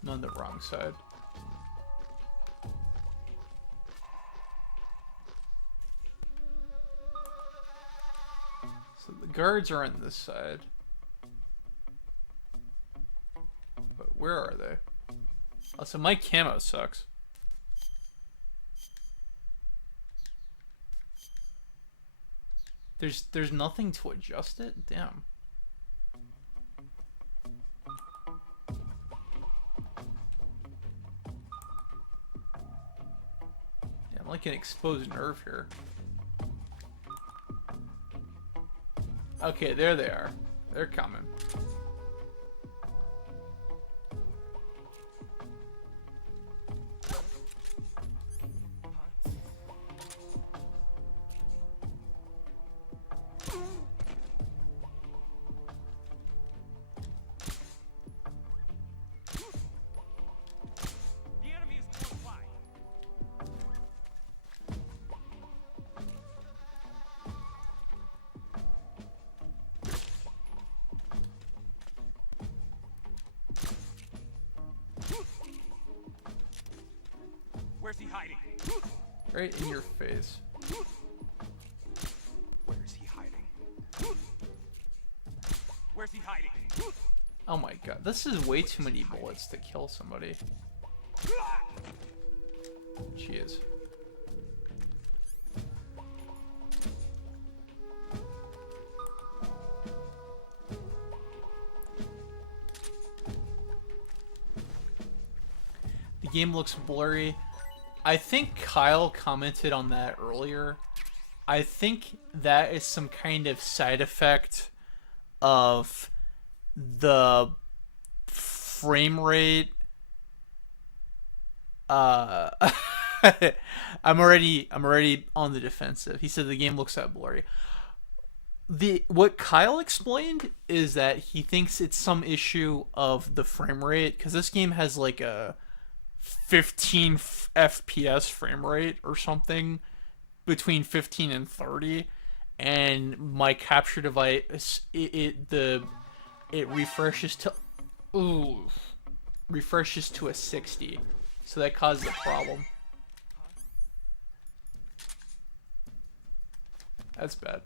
I'm on the wrong side. So the guards are on this side. But where are they? Oh, so my camo sucks. There's nothing to adjust it? Damn. Yeah, I'm like an exposed nerve here. Okay, there they are. They're coming. Where's he hiding? Right in your face. Where's he hiding? Where's he hiding? Oh my god, this is way too many bullets to kill somebody. Jeez. The game looks blurry. I think Kyle commented on that earlier. I think that is some kind of side effect of the frame rate. I'm already on the defensive. He said the game looks that blurry. What Kyle explained is that he thinks it's some issue of the frame rate, because this game has like a 15 FPS frame rate or something, between 15 and 30, and my capture device it refreshes to a 60, so that causes a problem. That's bad.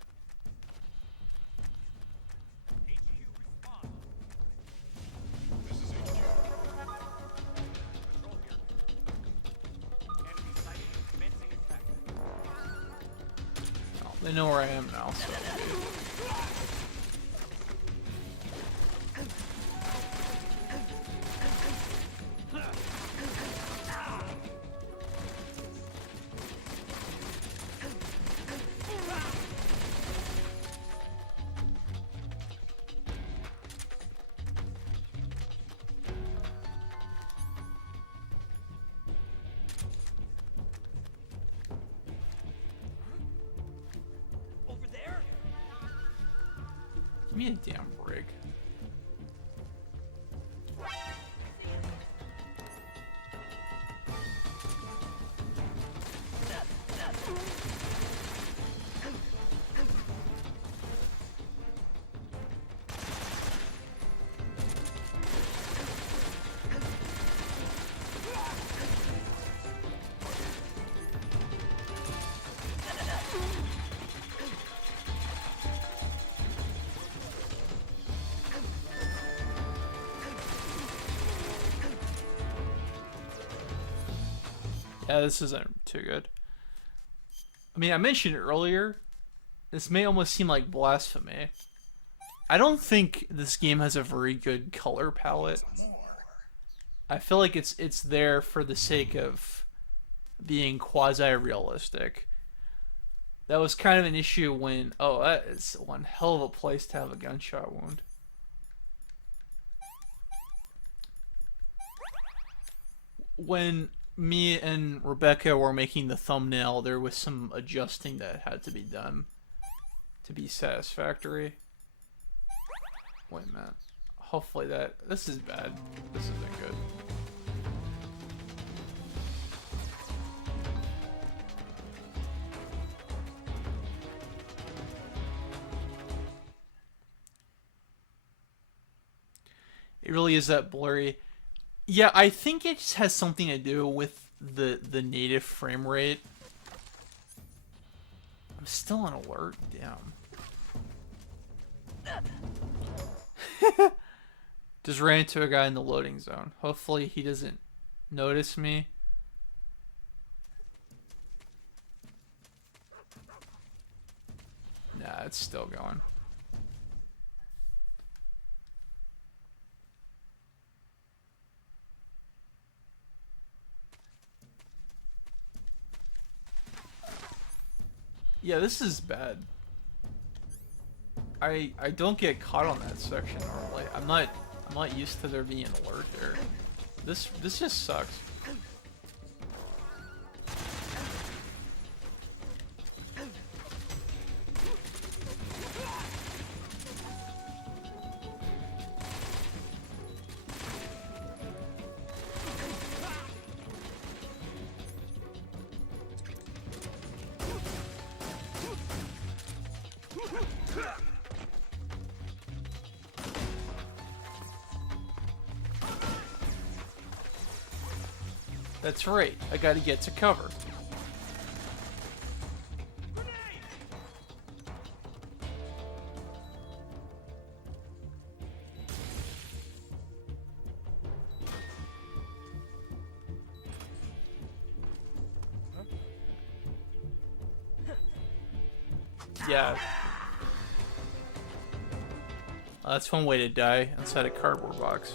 Oh, they know where I am now, so. Give me a damn break. Yeah, this isn't too good. I mean, I mentioned it earlier. This may almost seem like blasphemy. I don't think this game has a very good color palette. I feel like it's there for the sake of being quasi-realistic. That was kind of an issue when... Oh, that is one hell of a place to have a gunshot wound. When me and Rebecca were making the thumbnail, there was some adjusting that had to be done to be satisfactory. Wait a minute. Hopefully that... This is bad. This isn't good. It really is that blurry. Yeah, I think it just has something to do with the native frame rate. I'm still on alert. Damn. Just ran into a guy in the loading zone. Hopefully he doesn't notice me. Nah, it's still going. Yeah, this is bad. I don't get caught on that section normally. I'm not used to there being an alert there. This just sucks. That's right, I gotta get to cover. Yeah. That's one way to die, inside a cardboard box.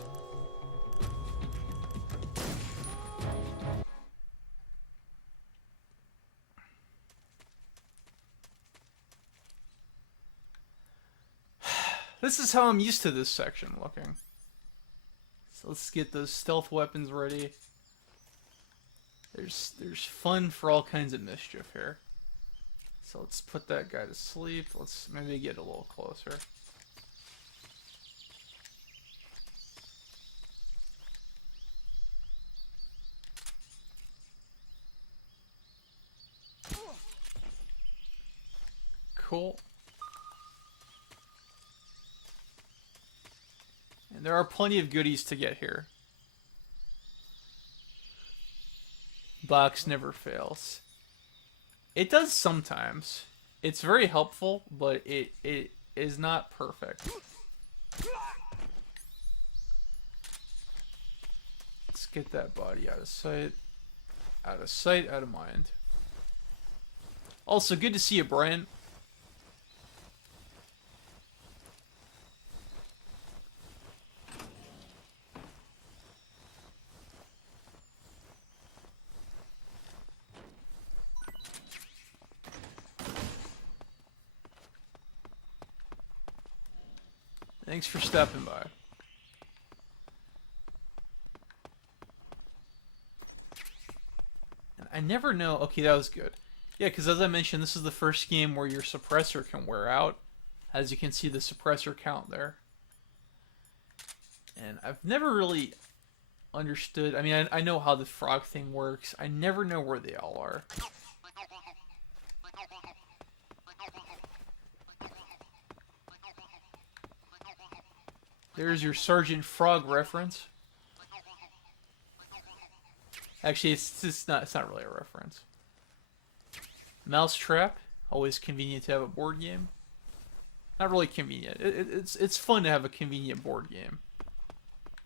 This is how I'm used to this section looking. So let's get those stealth weapons ready. There's fun for all kinds of mischief here. So let's put that guy to sleep. Let's maybe get a little closer. Cool. And there are plenty of goodies to get here. Box never fails. It does sometimes. It's very helpful, but it is not perfect. Let's get that body out of sight. Out of sight, out of mind. Also, good to see you, Brian. Thanks for stopping by. And I never know... Okay, that was good. Yeah, because as I mentioned, this is the first game where your suppressor can wear out. As you can see, the suppressor count there. And I've never really understood... I mean, I know how the frog thing works. I never know where they all are. There's your Sergeant Frog reference. Actually, it's not really a reference. Mousetrap, always convenient to have a board game. Not really convenient. It's fun to have a convenient board game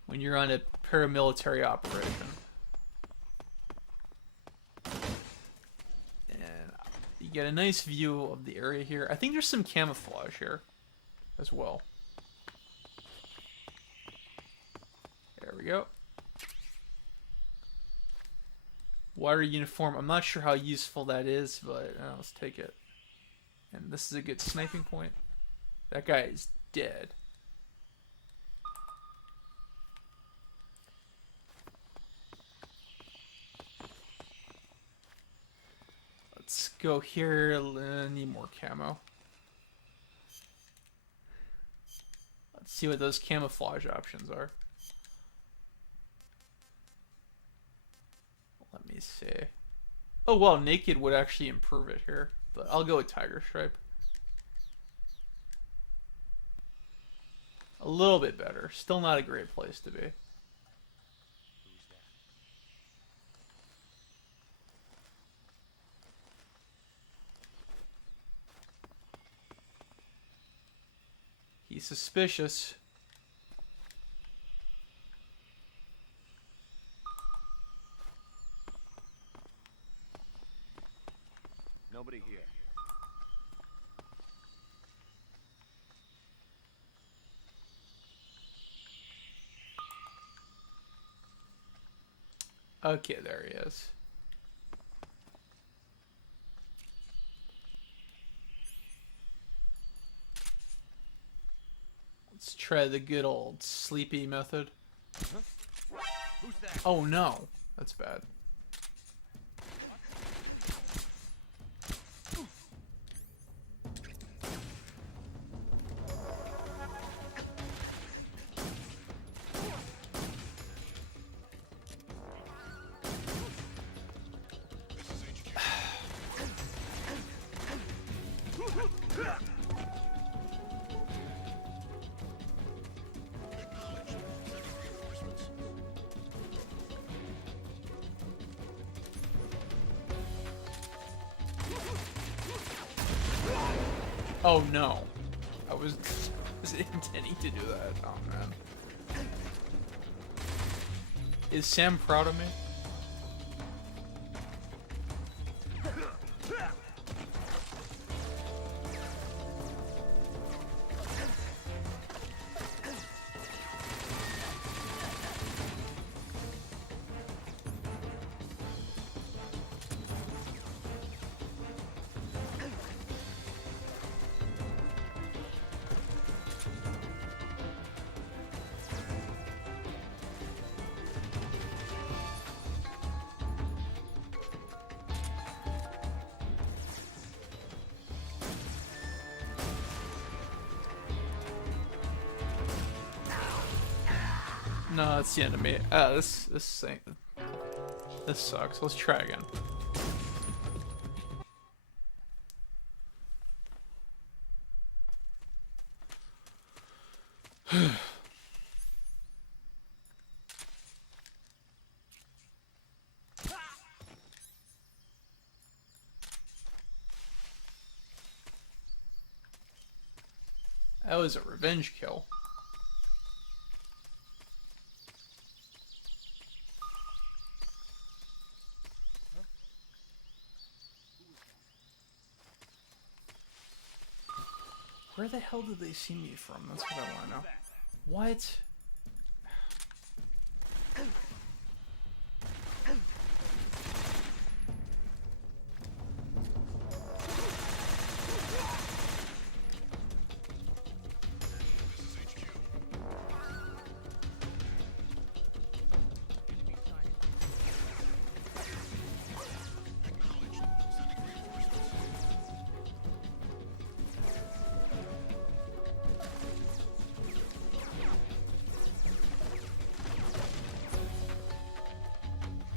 when you're on a paramilitary operation. And you get a nice view of the area here. I think there's some camouflage here as well. There we go. Water uniform. I'm not sure how useful that is, but let's take it. And this is a good sniping point. That guy is dead. Let's go here. Need more camo. Let's see what those camouflage options are. Let me see. Oh, well, naked would actually improve it here. But I'll go with tiger stripe. A little bit better. Still not a great place to be. He's suspicious. Nobody here. Okay, there he is. Let's try the good old sleepy method. Who's that? Oh no, that's bad. Oh no. I was intending to do that. Oh man. Is Sam proud of me? No, that's the end of me. This sucks. Let's try again. That was a revenge kill. Where the hell did they see me from? That's what I want to know. What?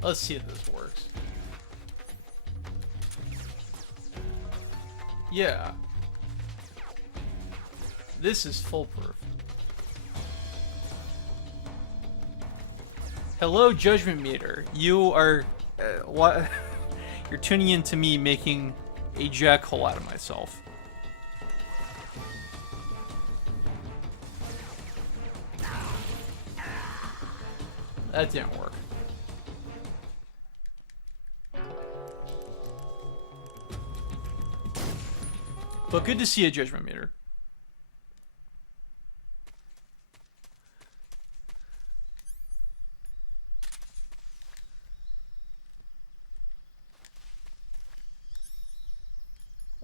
Let's see if this works. Yeah. This is foolproof. Hello, Judgment Meter. You are... what? You're tuning in to me making a jackhole out of myself. That didn't work. But good to see a Judgment Meter.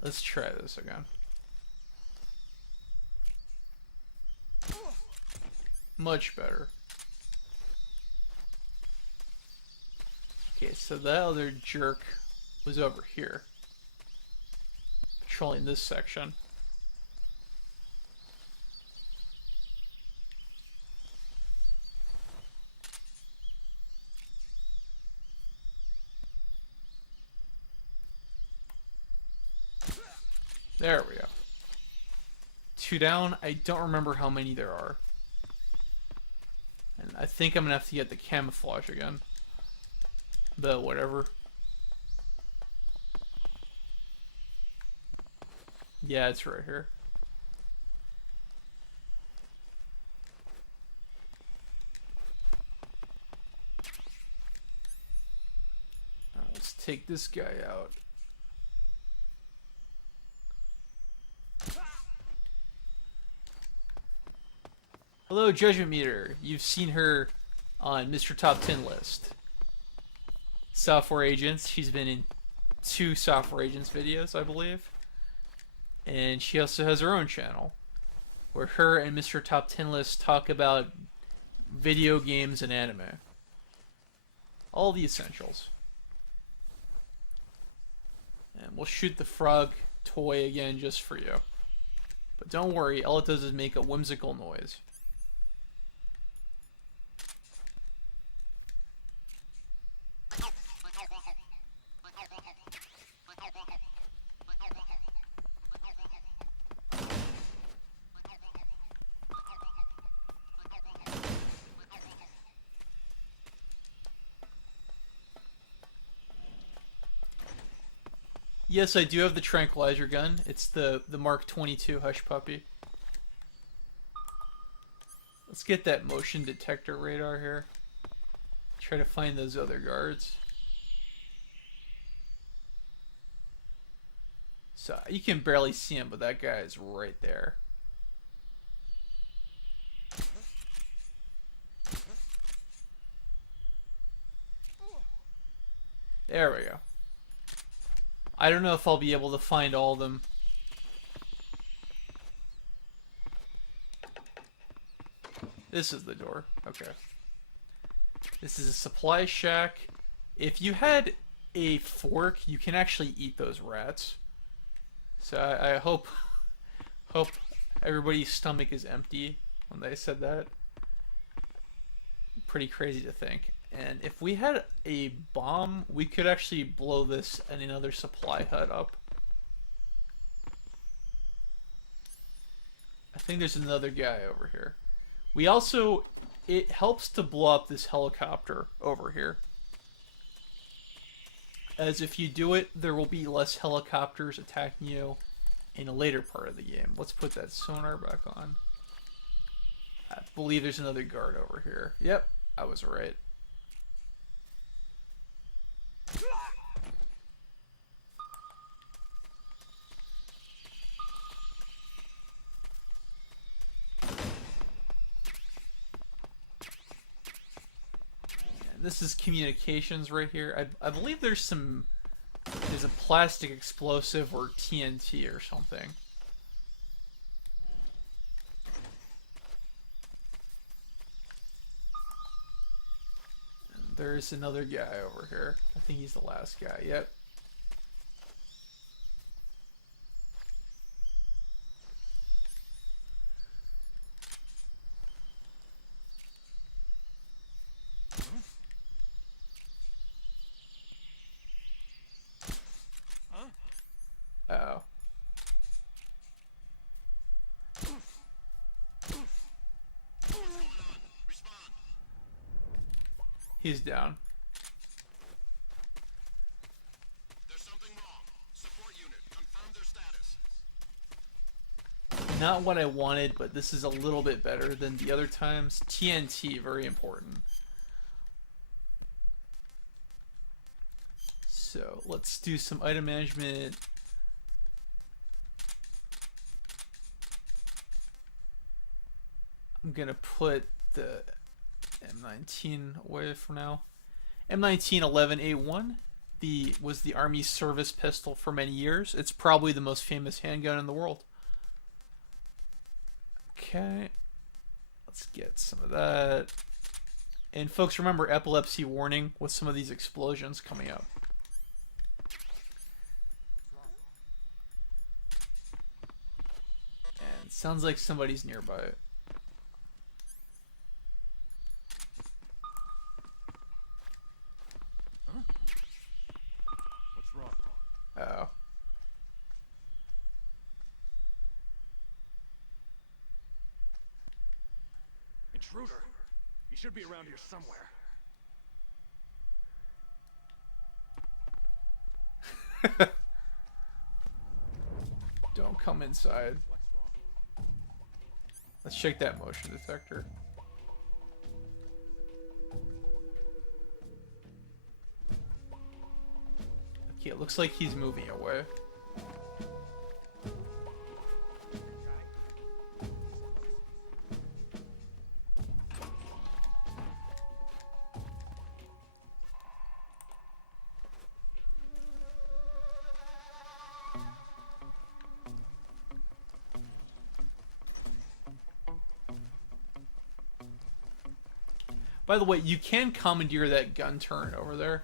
Let's try this again. Much better. Okay, so that other jerk was over here. Patrolling this section. There we go. 2 down. I don't remember how many there are. And I think I'm gonna have to get the camouflage again. The whatever. Yeah, it's right here. Let's take this guy out. Hello, Judgment Meter. You've seen her on Mr. Top 10 list. Software Agents. She's been in 2 Software Agents videos, I believe. And she also has her own channel where her and Mr. Top 10 List talk about video games and anime. All the essentials. And we'll shoot the frog toy again just for you. But don't worry, all it does is make a whimsical noise. Yes, I do have the tranquilizer gun. It's the Mark 22 Hush Puppy. Let's get that motion detector radar here. Try to find those other guards. So you can barely see him, but that guy is right there. There we go. I don't know if I'll be able to find all of them. This is the door. Okay. This is a supply shack. If you had a fork, you can actually eat those rats. So I hope everybody's stomach is empty when they said that. Pretty crazy to think. And if we had a bomb, we could actually blow this and another supply hut up. I think there's another guy over here. We also, it helps to blow up this helicopter over here. As if you do it, there will be less helicopters attacking you in a later part of the game. Let's put that sonar back on. I believe there's another guard over here. Yep, I was right. And this is communications right here. I believe there's a plastic explosive or TNT or something. There's another guy over here. I think he's the last guy. Yep. Oh. He's down. There's something wrong. Support unit, confirm their status. Not what I wanted, but this is a little bit better than the other times. TNT, very important. So let's do some item management. I'm gonna put the M19 away for now. M19 11A1 was the Army service pistol for many years. It's probably the most famous handgun in the world. Okay, let's get some of that. And folks, remember epilepsy warning with some of these explosions coming up. And it sounds like somebody's nearby. Oh. Intruder! You should be around here somewhere. Don't come inside. Let's check that motion detector. Okay, it looks like he's moving away. By the way, you can commandeer that gun turret over there.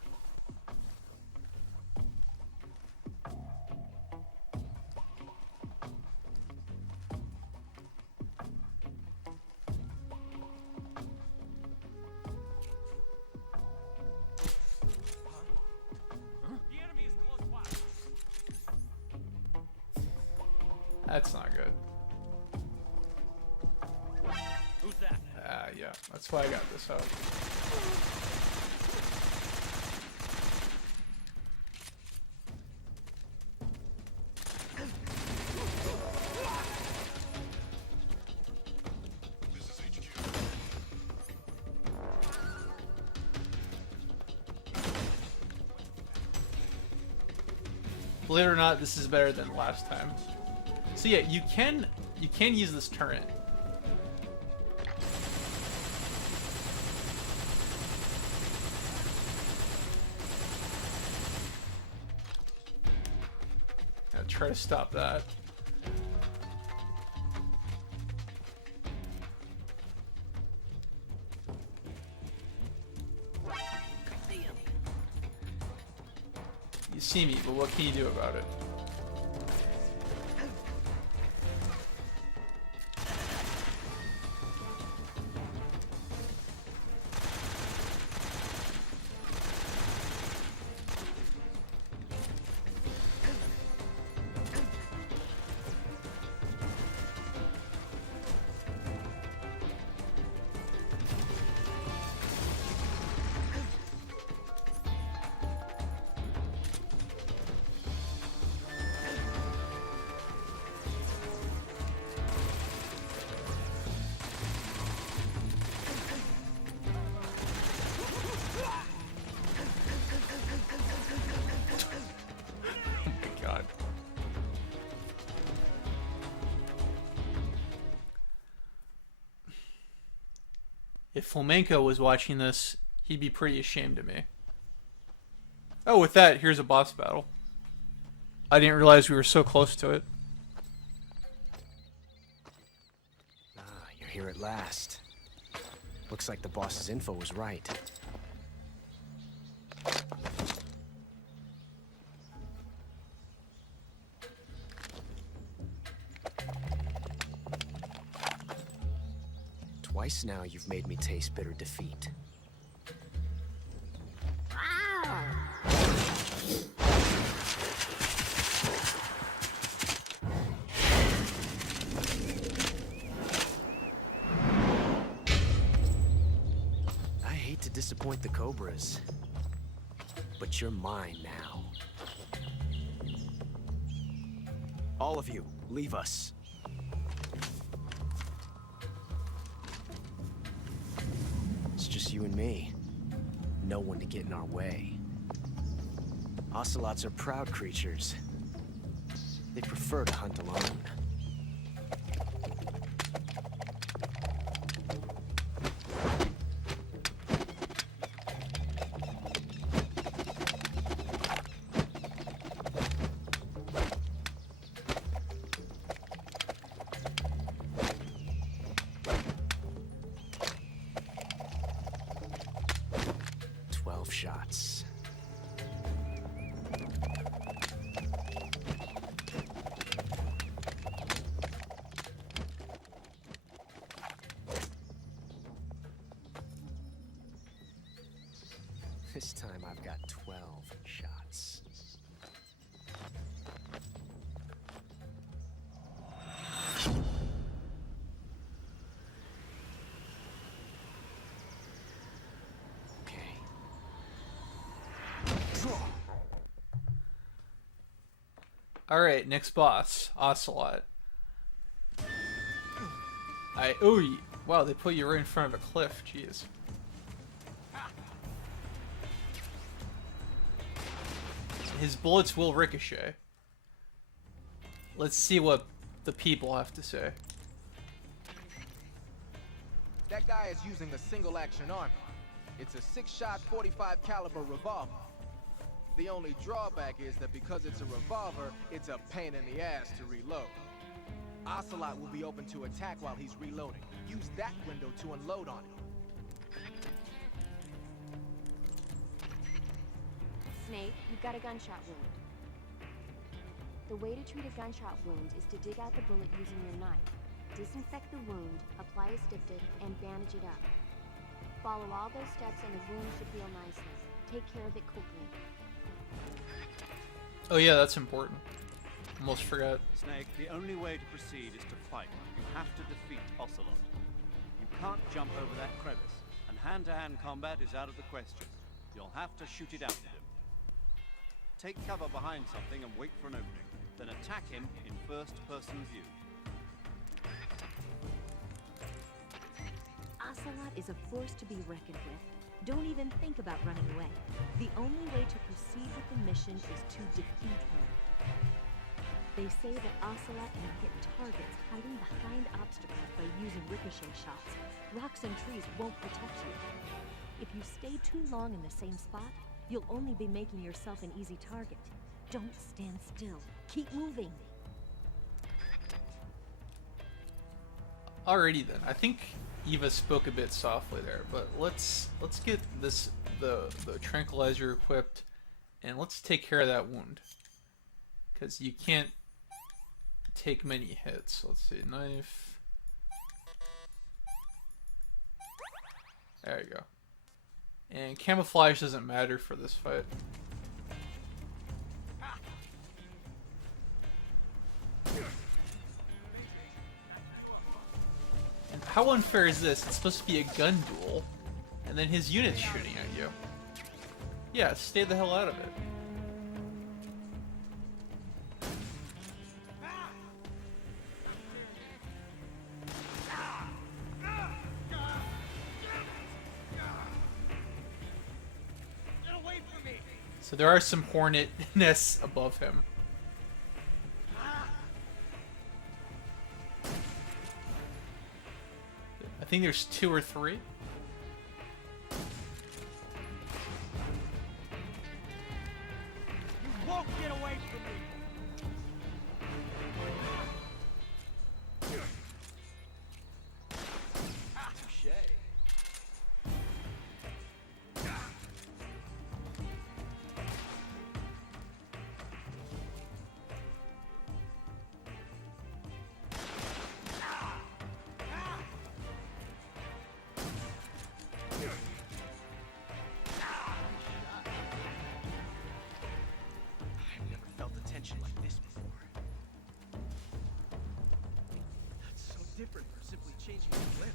That's not good. Who's that? Yeah, that's why I got this out. This is HQ. Believe it or not, this is better than last time. So yeah, you can use this turret. Try to stop that. You see me, but what can you do about it? If Flamenco was watching this, he'd be pretty ashamed of me. Oh, with that, here's a boss battle. I didn't realize we were so close to it. Ah, you're here at last. Looks like the boss's info was right. Twice now you've made me taste bitter defeat. I hate to disappoint the Cobras, but you're mine now. All of you, leave us. It's just you and me. No one to get in our way. Ocelots are proud creatures. They prefer to hunt alone. Shots. This time I've got 12 shots. Alright, next boss, Ocelot. Wow, they put you right in front of a cliff, jeez. His bullets will ricochet. Let's see what the people have to say. That guy is using a single action arm. It's a 6-shot 45 caliber revolver. The only drawback is that because it's a revolver, it's a pain in the ass to reload. Ocelot will be open to attack while he's reloading. Use that window to unload on him. Snake, you've got a gunshot wound. The way to treat a gunshot wound is to dig out the bullet using your knife. Disinfect the wound, apply a styptic, and bandage it up. Follow all those steps and the wound should heal nicely. Take care of it quickly. Oh yeah, that's important. Almost forgot. Snake, the only way to proceed is to fight. You have to defeat Ocelot. You can't jump over that crevice, and hand-to-hand combat is out of the question. You'll have to shoot it out at him. Take cover behind something and wait for an opening, then attack him in first-person view. Ocelot is a force to be reckoned with. Don't even think about running away. The only way to proceed with the mission is to defeat him. They say that Ocelot can hit targets hiding behind obstacles by using ricochet shots. Rocks and trees won't protect you. If you stay too long in the same spot, you'll only be making yourself an easy target. Don't stand still. Keep moving. Alrighty then. I think Eva spoke a bit softly there, but let's get this the tranquilizer equipped, and let's take care of that wound, because you can't take many hits. Let's see, knife. There you go. And camouflage doesn't matter for this fight. And how unfair is this? It's supposed to be a gun duel, and then his unit's shooting at you. Yeah, stay the hell out of it. So there are some hornet nests above him. I think there's 2 or 3. won't get away from me! Touche. I've never felt a tension like this before. That's so different from simply changing the limb.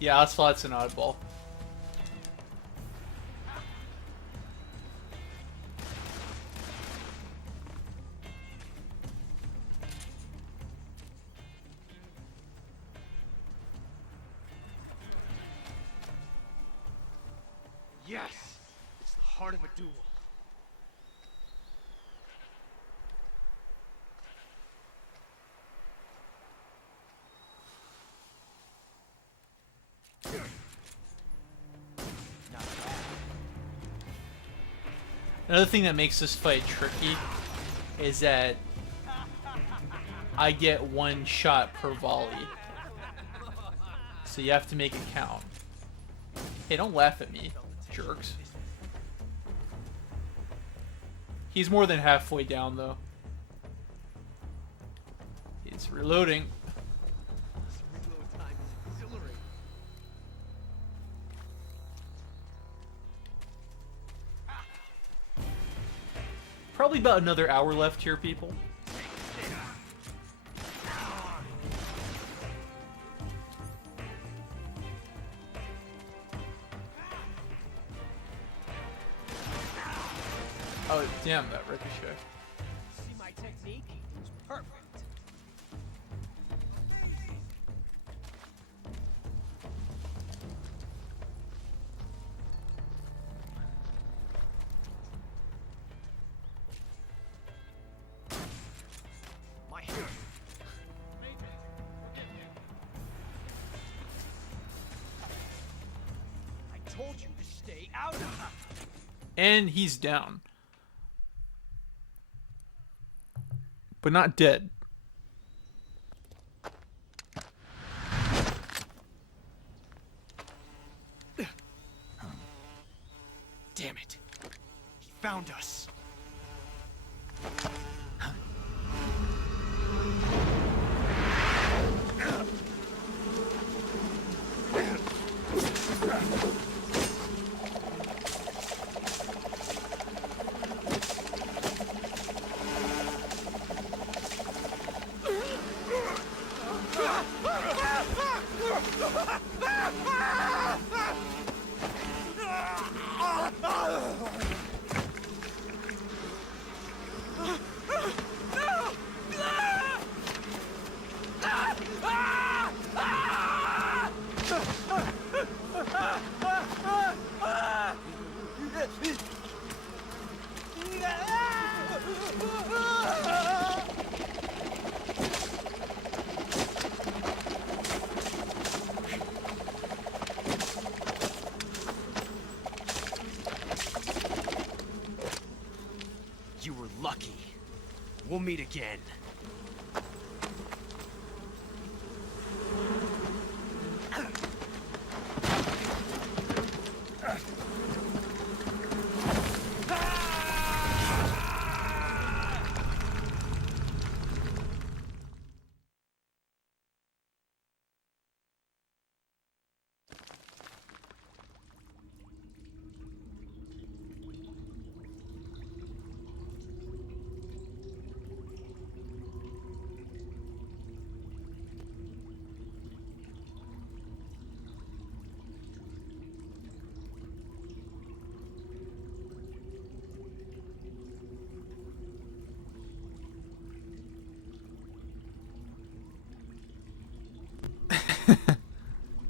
Yeah, Ocelot's an oddball. Yes! It's the heart of a duel. Another thing that makes this fight tricky is that I get one shot per volley. So you have to make it count. Hey, don't laugh at me, jerks. He's more than halfway down, though. He's reloading. This reload time is exhilarating. Probably about another hour left here, people. Oh, damn, that ricochet. See my technique? It was perfect. My hand. I told you to stay out of it. And he's down. But not dead. Damn it. He found us. You were lucky. We'll meet again.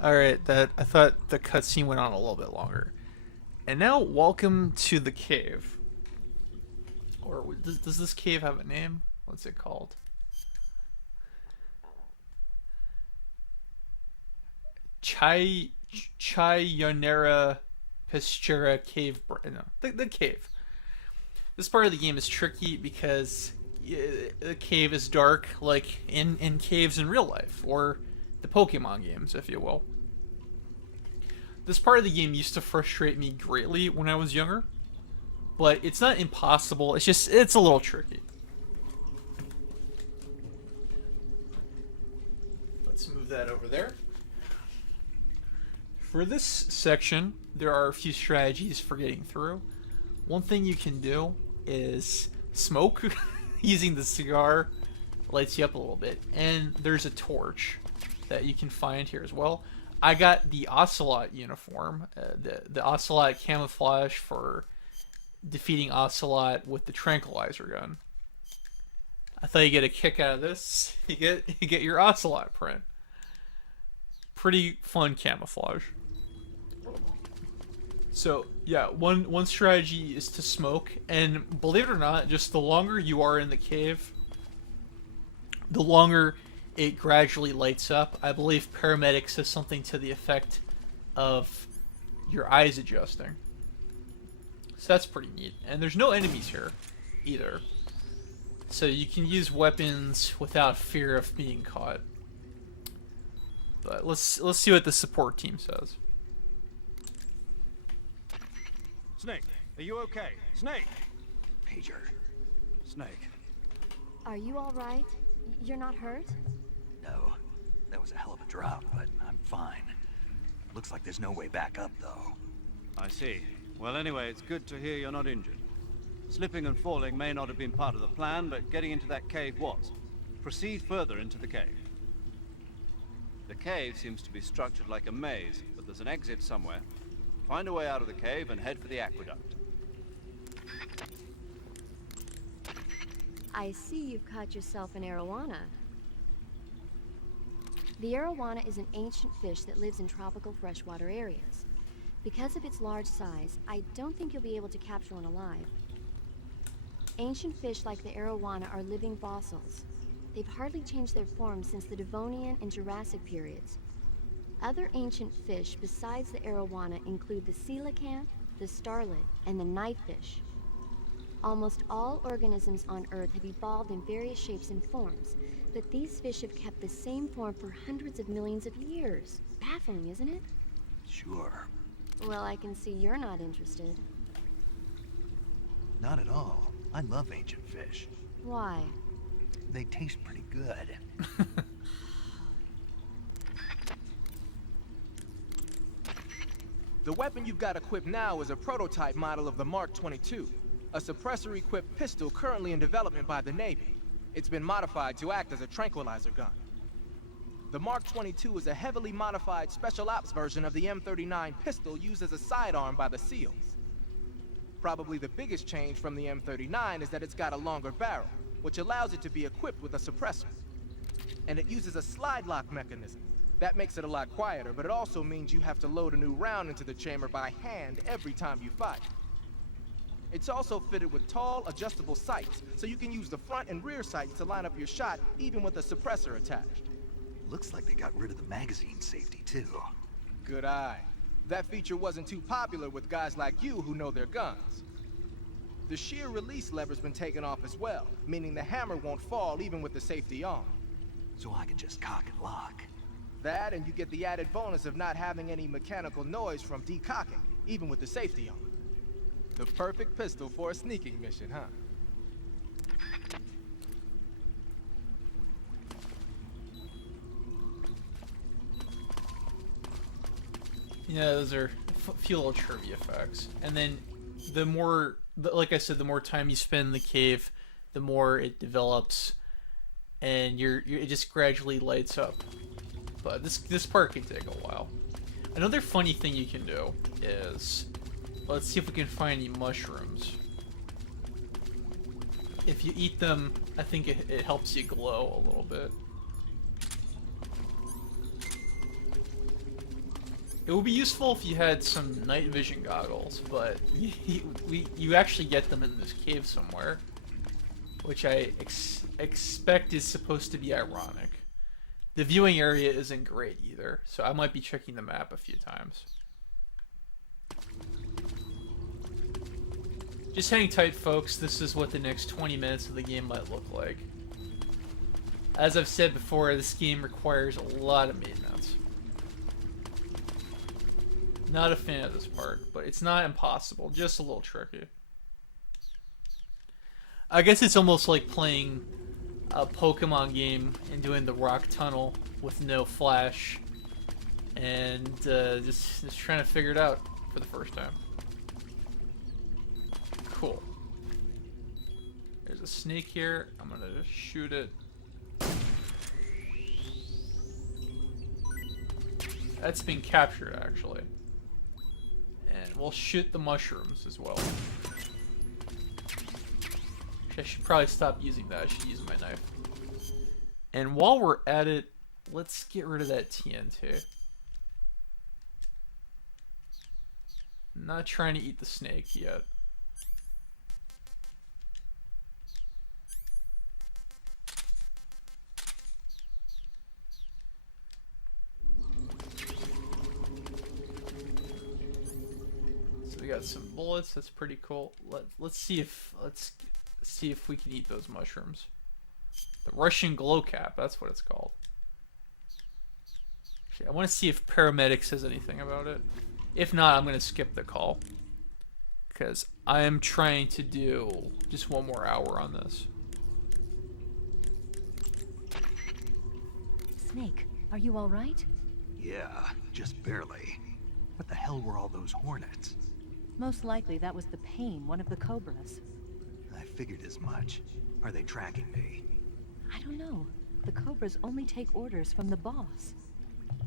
Alright, I thought the cutscene went on a little bit longer. And now, welcome to the cave. Or, does this cave have a name? What's it called? Chionera Pestura cave. No, the cave. This part of the game is tricky because the cave is dark, like in caves in real life, or the Pokemon games, if you will. This part of the game used to frustrate me greatly when I was younger, but it's not impossible. It's a little tricky. Let's move that over there. For this section, there are a few strategies for getting through. One thing you can do is smoke. Using the cigar lights you up a little bit. And there's a torch that you can find here as well. I got the Ocelot uniform, the Ocelot camouflage for defeating Ocelot with the tranquilizer gun. I thought you get a kick out of this. You get your Ocelot print. Pretty fun camouflage. So yeah, one strategy is to smoke, and believe it or not, just the longer you are in the cave, the longer it gradually lights up. I believe paramedic says something to the effect of your eyes adjusting. So that's pretty neat. And there's no enemies here either, so you can use weapons without fear of being caught. But let's see what the support team says. Snake, are you okay? Snake! Pager. Snake. Are you all right? You're not hurt? No, that was a hell of a drop, but I'm fine. Looks like there's no way back up, though. I see. Well, anyway, it's good to hear you're not injured. Slipping and falling may not have been part of the plan, but getting into that cave was. Proceed further into the cave. The cave seems to be structured like a maze, but there's an exit somewhere. Find a way out of the cave and head for the aqueduct. I see you've caught yourself an arowana. The arowana is an ancient fish that lives in tropical freshwater areas. Because of its large size, I don't think you'll be able to capture one alive. Ancient fish like the arowana are living fossils. They've hardly changed their form since the Devonian and Jurassic periods. Other ancient fish besides the arowana include the coelacanth, the starlet, and the knifefish. Almost all organisms on Earth have evolved in various shapes and forms, but these fish have kept the same form for hundreds of millions of years. Baffling, isn't it? Sure. Well, I can see you're not interested. Not at all. I love ancient fish. Why? They taste pretty good. The weapon you've got equipped now is a prototype model of the Mark 22, a suppressor-equipped pistol currently in development by the Navy. It's been modified to act as a tranquilizer gun. The Mark 22 is a heavily modified special ops version of the M39 pistol used as a sidearm by the SEALs. Probably the biggest change from the M39 is that it's got a longer barrel, which allows it to be equipped with a suppressor. And it uses a slide lock mechanism. That makes it a lot quieter, but it also means you have to load a new round into the chamber by hand every time you fire. It's also fitted with tall, adjustable sights, so you can use the front and rear sights to line up your shot, even with a suppressor attached. Looks like they got rid of the magazine safety, too. Good eye. That feature wasn't too popular with guys like you who know their guns. The shear release lever's been taken off as well, meaning the hammer won't fall even with the safety on. So I can just cock and lock. That, and you get the added bonus of not having any mechanical noise from decocking, even with the safety on. The perfect pistol for a sneaking mission, huh? Yeah, those are a few little trivia facts. And then the more, like I said, the more time you spend in the cave, the more it develops, and it just gradually lights up. But this part can take a while. Another funny thing you can do is, let's see if we can find any mushrooms. If you eat them, I think it helps you glow a little bit. It would be useful if you had some night vision goggles, but you actually get them in this cave somewhere, which I expect is supposed to be ironic. The viewing area isn't great either, so I might be checking the map a few times. Just hang tight, folks. This is what the next 20 minutes of the game might look like. As I've said before, this game requires a lot of maintenance. Not a fan of this part, but it's not impossible, just a little tricky. I guess it's almost like playing a Pokemon game and doing the rock tunnel with no flash and just trying to figure it out for the first time. Cool. There's a snake here. I'm gonna just shoot it. That's been captured, actually. And we'll shoot the mushrooms as well. I should probably stop using that. I should use my knife. And while we're at it, let's get rid of that TNT. I'm not trying to eat the snake yet. So we got some bullets. That's pretty cool. Let's see if we can eat those mushrooms. The Russian glow cap, that's what it's called. Actually, I want to see if paramedic says anything about it. If not, I'm going to skip the call. Because I am trying to do just one more hour on this. Snake, are you all right? Yeah, just barely. What the hell were all those hornets? Most likely that was the pain, one of the cobras. I figured as much. Are they tracking me? I don't know. The cobras only take orders from the boss.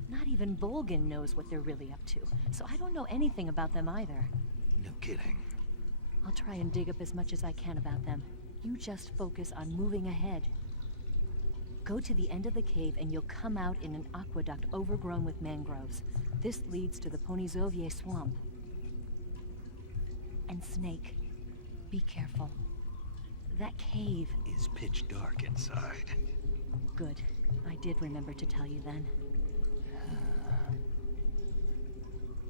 Not even Volgin knows what they're really up to, so I don't know anything about them either. No kidding. I'll try and dig up as much as I can about them. You just focus on moving ahead. Go to the end of the cave and you'll come out in an aqueduct overgrown with mangroves. This leads to the Ponizovye swamp. And Snake, be careful. That cave Is pitch dark inside. Good. I did remember to tell you then.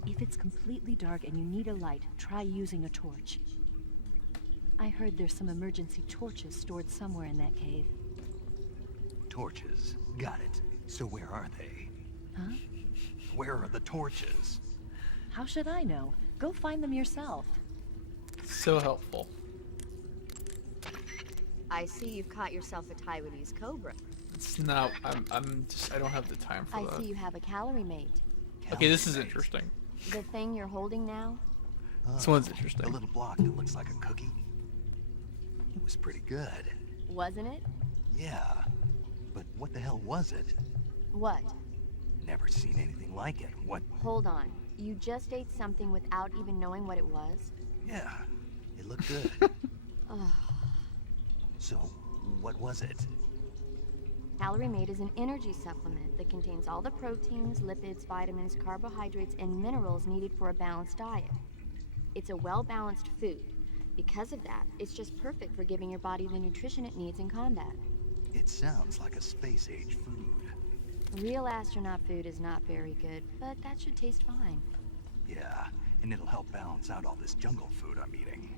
If it's completely dark and you need a light, try using a torch. I heard there's some emergency torches stored somewhere in that cave. Torches. Got it. So where are they? Huh? Where are the torches? How should I know? Go find them yourself. So helpful. I see you've caught yourself a Taiwanese cobra. It's not. I don't have the time for I that. see you have a calorie mate. Okay, this is Calorie interesting. The thing you're holding now? This one's interesting. A little block that looks like a cookie. It was pretty good. Wasn't it? Yeah. But what the hell was it? What? Never seen anything like it. What? Hold on. You just ate something without even knowing what it was? Yeah. It looked good. Ugh. So, what was it? Calorie Mate is an energy supplement that contains all the proteins, lipids, vitamins, carbohydrates, and minerals needed for a balanced diet. It's a well-balanced food. Because of that, it's just perfect for giving your body the nutrition it needs in combat. It sounds like a space-age food. Real astronaut food is not very good, but that should taste fine. Yeah, and it'll help balance out all this jungle food I'm eating.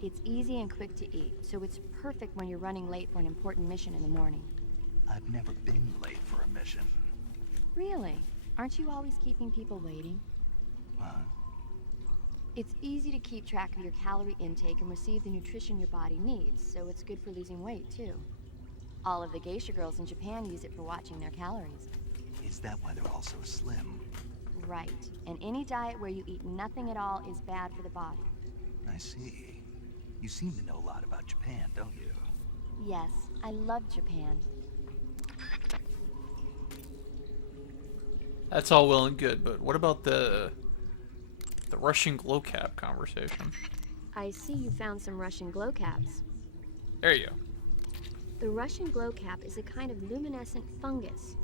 It's easy and quick to eat, so it's perfect when you're running late for an important mission in the morning. I've never been late for a mission. Really? Aren't you always keeping people waiting? Huh? It's easy to keep track of your calorie intake and receive the nutrition your body needs, so it's good for losing weight, too. All of the geisha girls in Japan use it for watching their calories. Is that why they're all so slim? Right. And any diet where you eat nothing at all is bad for the body. I see. You seem to know a lot about Japan, don't you? Yes, I love Japan. That's all well and good, but what about the Russian glow cap conversation? I see you found some Russian glow caps. There you go. The Russian glow cap is a kind of luminescent fungus,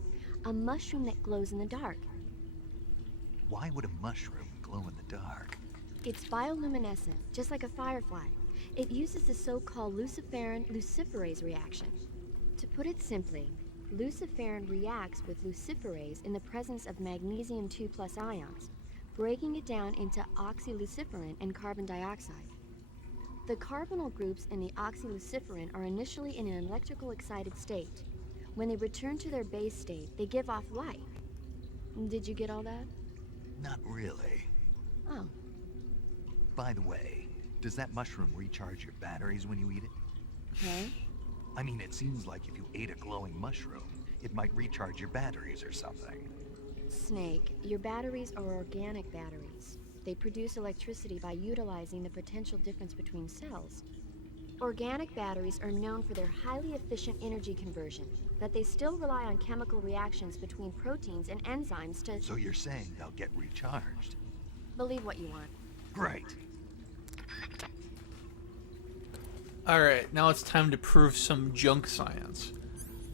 a mushroom that glows in the dark. Why would a mushroom glow in the dark? It's bioluminescent, just like a firefly. It uses the so-called luciferin luciferase reaction. To put it simply, luciferin reacts with luciferase in the presence of magnesium 2+ ions, breaking it down into oxyluciferin and carbon dioxide. The carbonyl groups in the oxyluciferin are initially in an electrical excited state. When they return to their base state, they give off light. Did you get all that? Not really. Oh. By the way, does that mushroom recharge your batteries when you eat it? Huh? I mean, it seems like if you ate a glowing mushroom, it might recharge your batteries or something. Snake, your batteries are organic batteries. They produce electricity by utilizing the potential difference between cells. Organic batteries are known for their highly efficient energy conversion, but they still rely on chemical reactions between proteins and enzymes to... So you're saying they'll get recharged? Believe what you want. Great. Alright, now it's time to prove some junk science.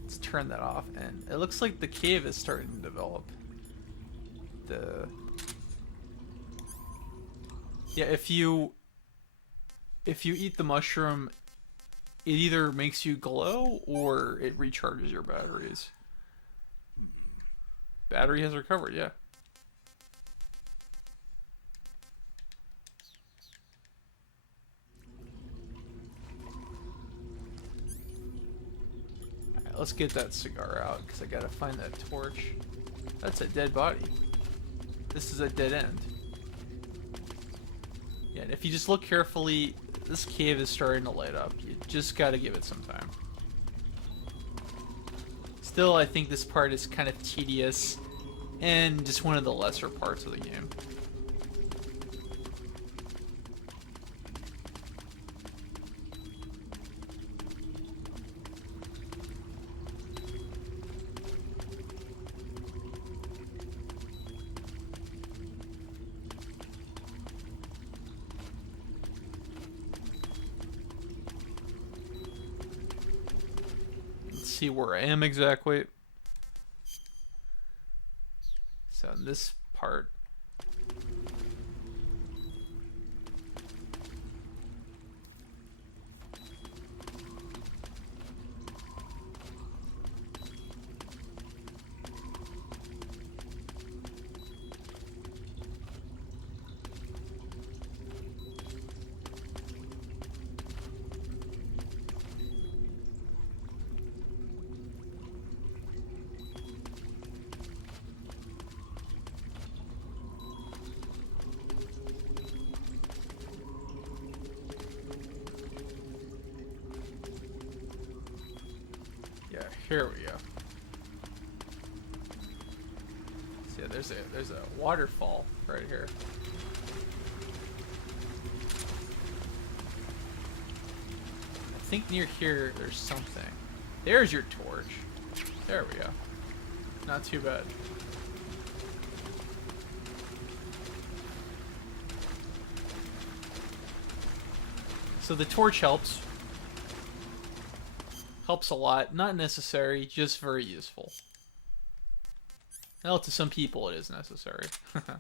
Let's turn that off, and it looks like the cave is starting to develop. Yeah, if you eat the mushroom, it either makes you glow or it recharges your batteries. Battery has recovered, yeah. Alright, let's get that cigar out, because I gotta find that torch. That's a dead body. This is a dead end. Yeah, and if you just look carefully, this cave is starting to light up. You just gotta give it some time. Still, I think this part is kind of tedious and just one of the lesser parts of the game. See where I am exactly. So in this part, here we go. See, there's a waterfall right here. I think near here there's something. There's your torch. There we go. Not too bad. So the torch helps. Helps a lot. Not necessary, just very useful. Well, to some people it is necessary. Let's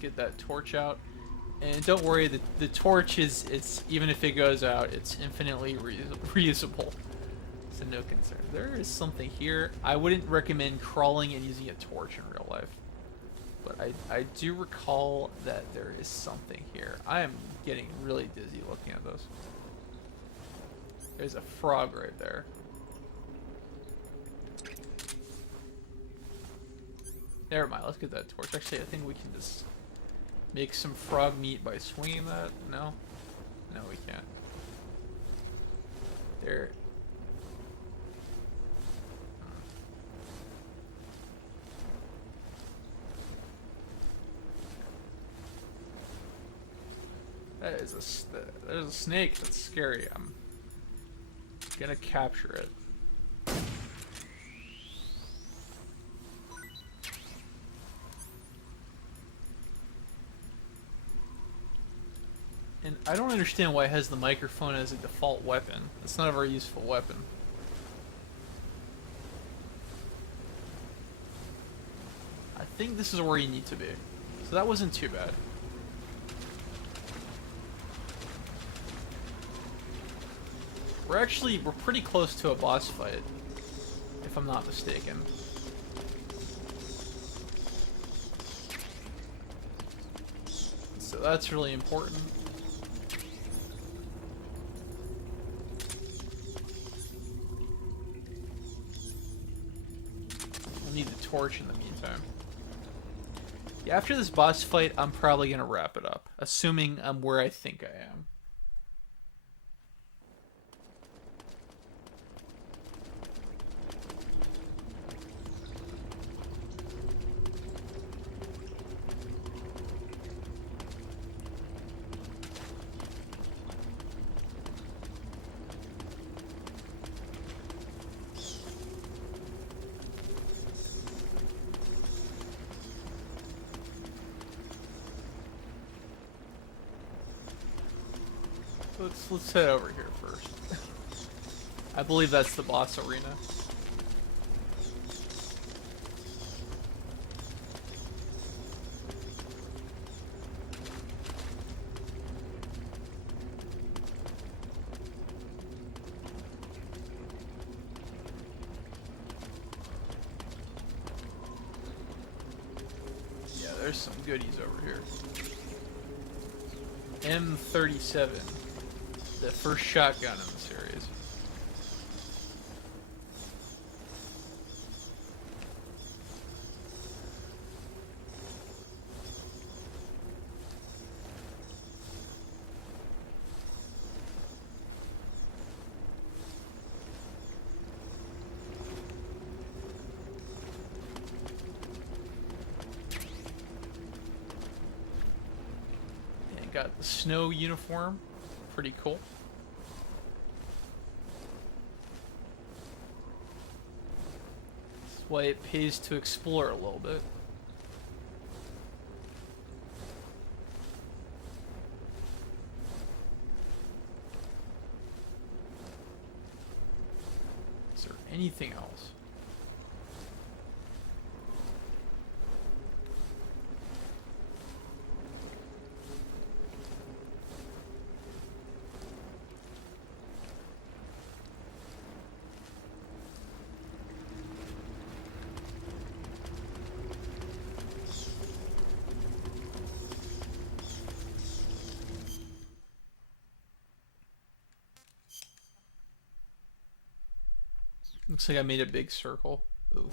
get that torch out. And don't worry, the torch it's even if it goes out, it's infinitely reusable. So no concern. There is something here. I wouldn't recommend crawling and using a torch in real life. But I do recall that there is something here. I am getting really dizzy looking at those. There's a frog right there. Never mind, let's get that torch. Actually, I think we can just make some frog meat by swinging that. No? No, we can't. There. There's a snake. That's scary. I'm gonna capture it. And I don't understand why it has the microphone as a default weapon. It's not a very useful weapon. I think this is where you need to be. So that wasn't too bad. We're pretty close to a boss fight, if I'm not mistaken. So that's really important. We'll need the torch in the meantime. Yeah, after this boss fight, I'm probably gonna wrap it up, assuming I'm where I think I am. Let's head over here first. I believe that's the boss arena. Yeah, there's some goodies over here. M37. The first shotgun in the series. And got the snow uniform. Pretty cool. That's why it pays to explore a little bit. Is there anything else? Looks like I made a big circle. Ooh.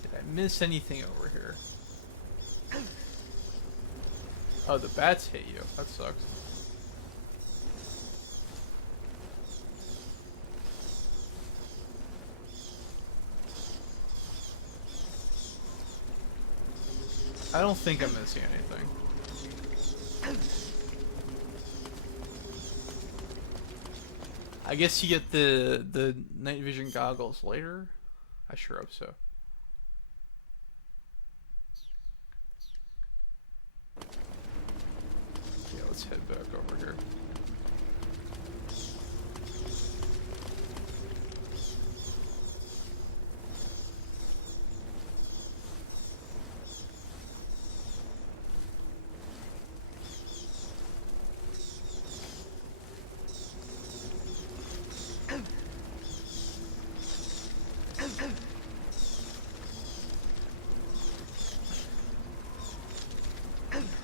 Did I miss anything over here? Oh, the bats hit you. That sucks. I don't think I'm missing anything. I guess you get the night vision goggles later. I sure hope so. Yeah, let's head back over here.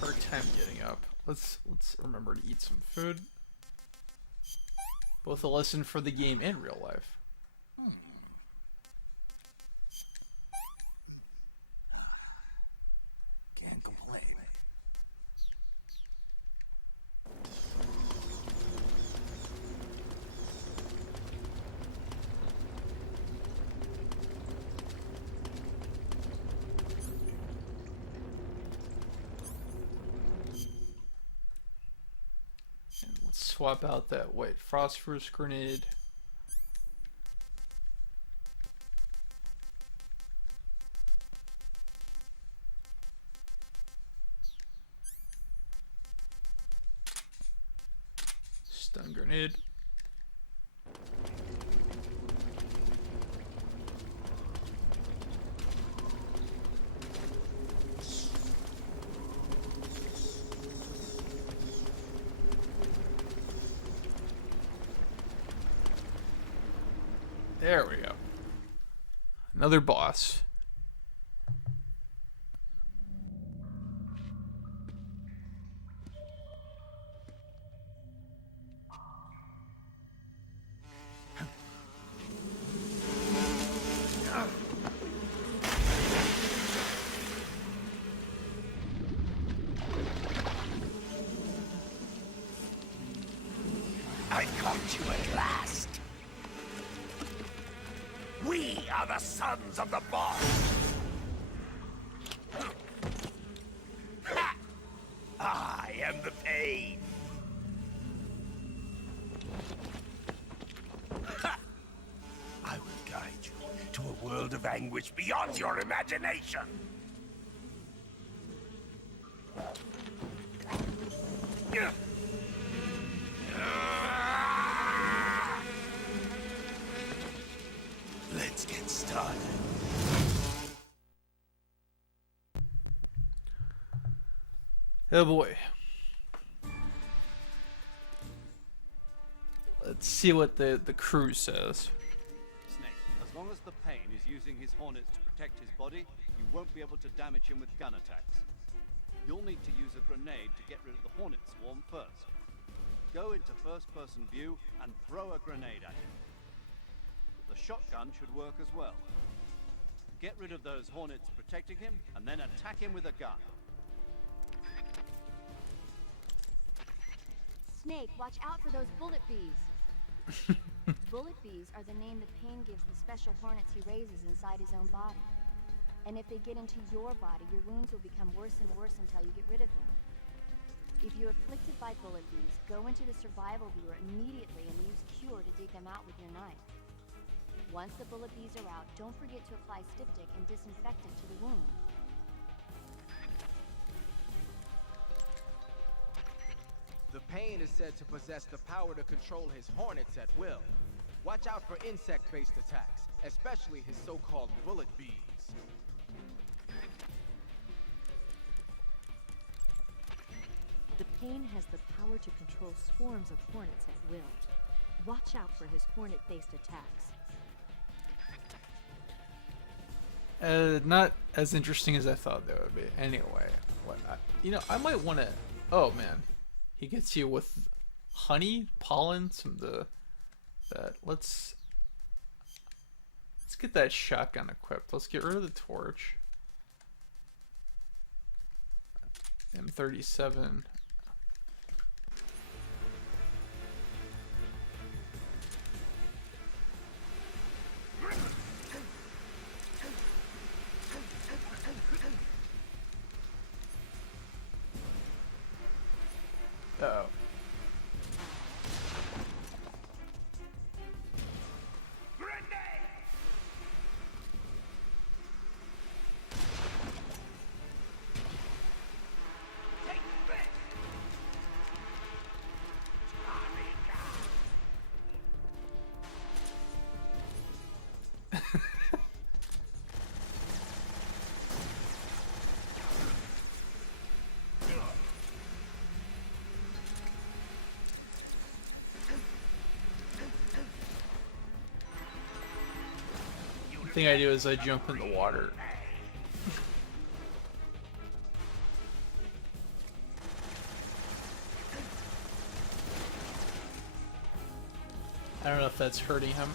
Hard time getting up. Let's remember to eat some food. Both a lesson for the game and real life. Can't complain. And let's swap out that white phosphorus grenade. Grenade. There we go. Another boss. I caught you at last. We are the sons of the boss. Ha! I am the pain. Ha! I will guide you to a world of anguish beyond your imagination. Let's get started. Oh boy. Let's see what the crew says. Snake, as long as the Pain is using his hornets to protect his body, you won't be able to damage him with gun attacks. You'll need to use a grenade to get rid of the hornet swarm first. Go into first-person view and throw a grenade at him. The shotgun should work as well. Get rid of those hornets protecting him, and then attack him with a gun. Snake, watch out for those bullet bees. Bullet bees are the name the Pain gives the special hornets he raises inside his own body. And if they get into your body, your wounds will become worse and worse until you get rid of them. If you're afflicted by bullet bees, go into the survival viewer immediately and use Cure to dig them out with your knife. Once the bullet bees are out, don't forget to apply styptic and disinfectant to the wound. The Pain is said to possess the power to control his hornets at will. Watch out for insect-based attacks, especially his so-called bullet bees. The Pain has the power to control swarms of hornets at will. Watch out for his hornet-based attacks. Not as interesting as I thought they would be. Anyway, I might want to. Oh man, he gets you with honey, pollen, Let's get that shotgun equipped. Let's get rid of the torch. M37. Uh-oh. The thing I do is I jump in the water. I don't know if that's hurting him.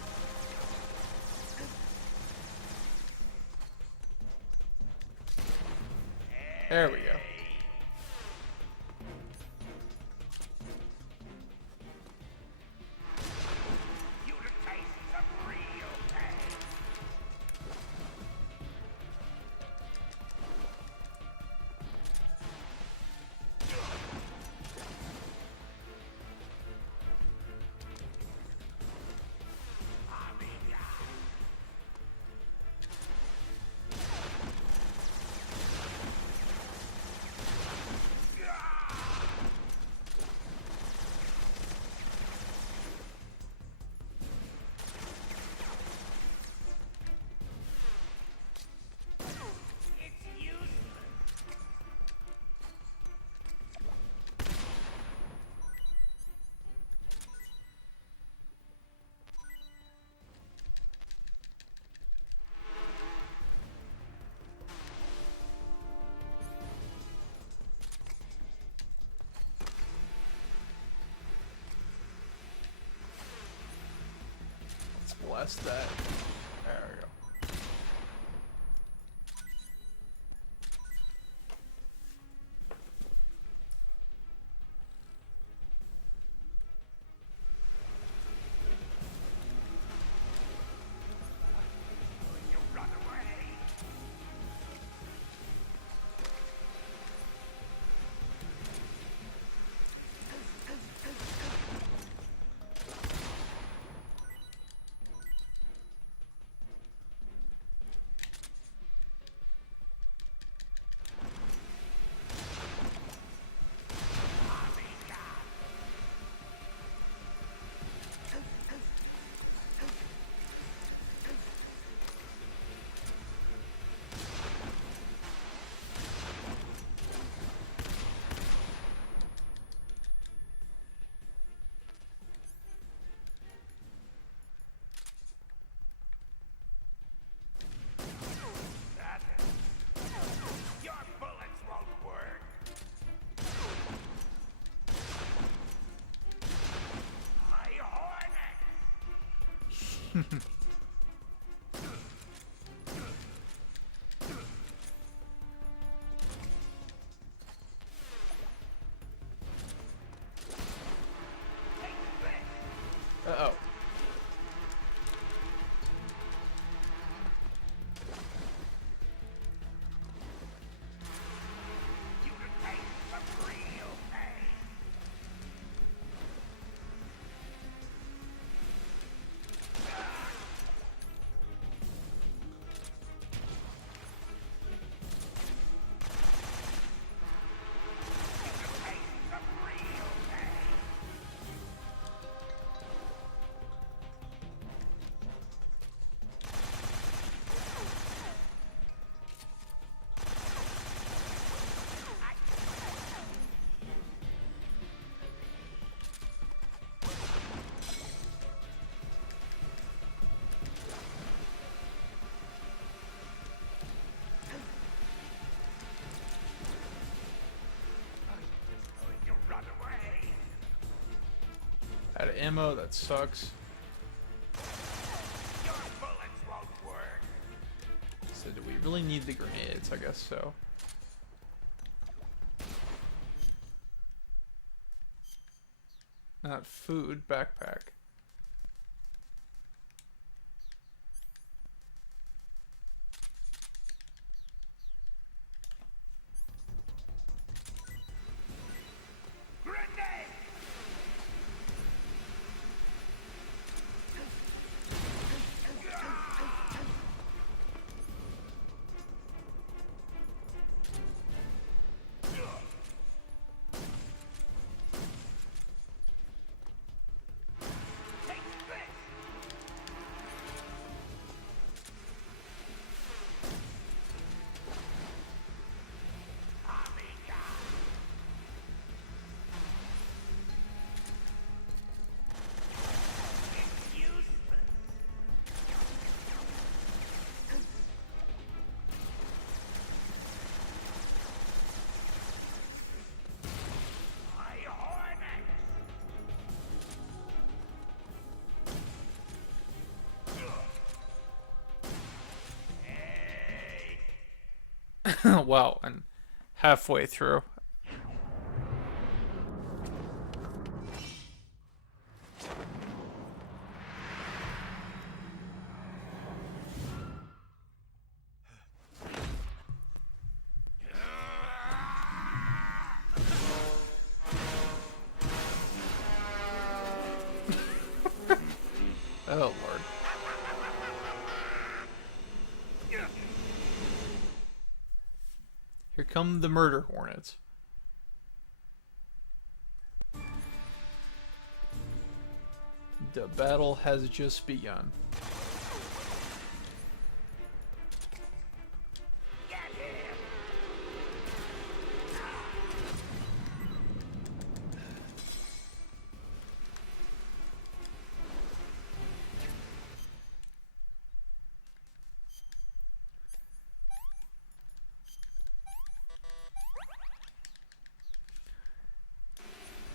There we go. blast that. There we go. Your bullets won't work. My hornet. Uh-oh. You take some real pain. You take some real pain. You run away. Out of ammo, that sucks. Your bullets won't work. So do we really need the grenades? I guess so. Not food, backpack. Grenade. Take this. Amiga. It's useless. My hornet. Hey. Wow, and halfway through. Oh, Lord. Here come the murder hornets. The battle has just begun. Get him.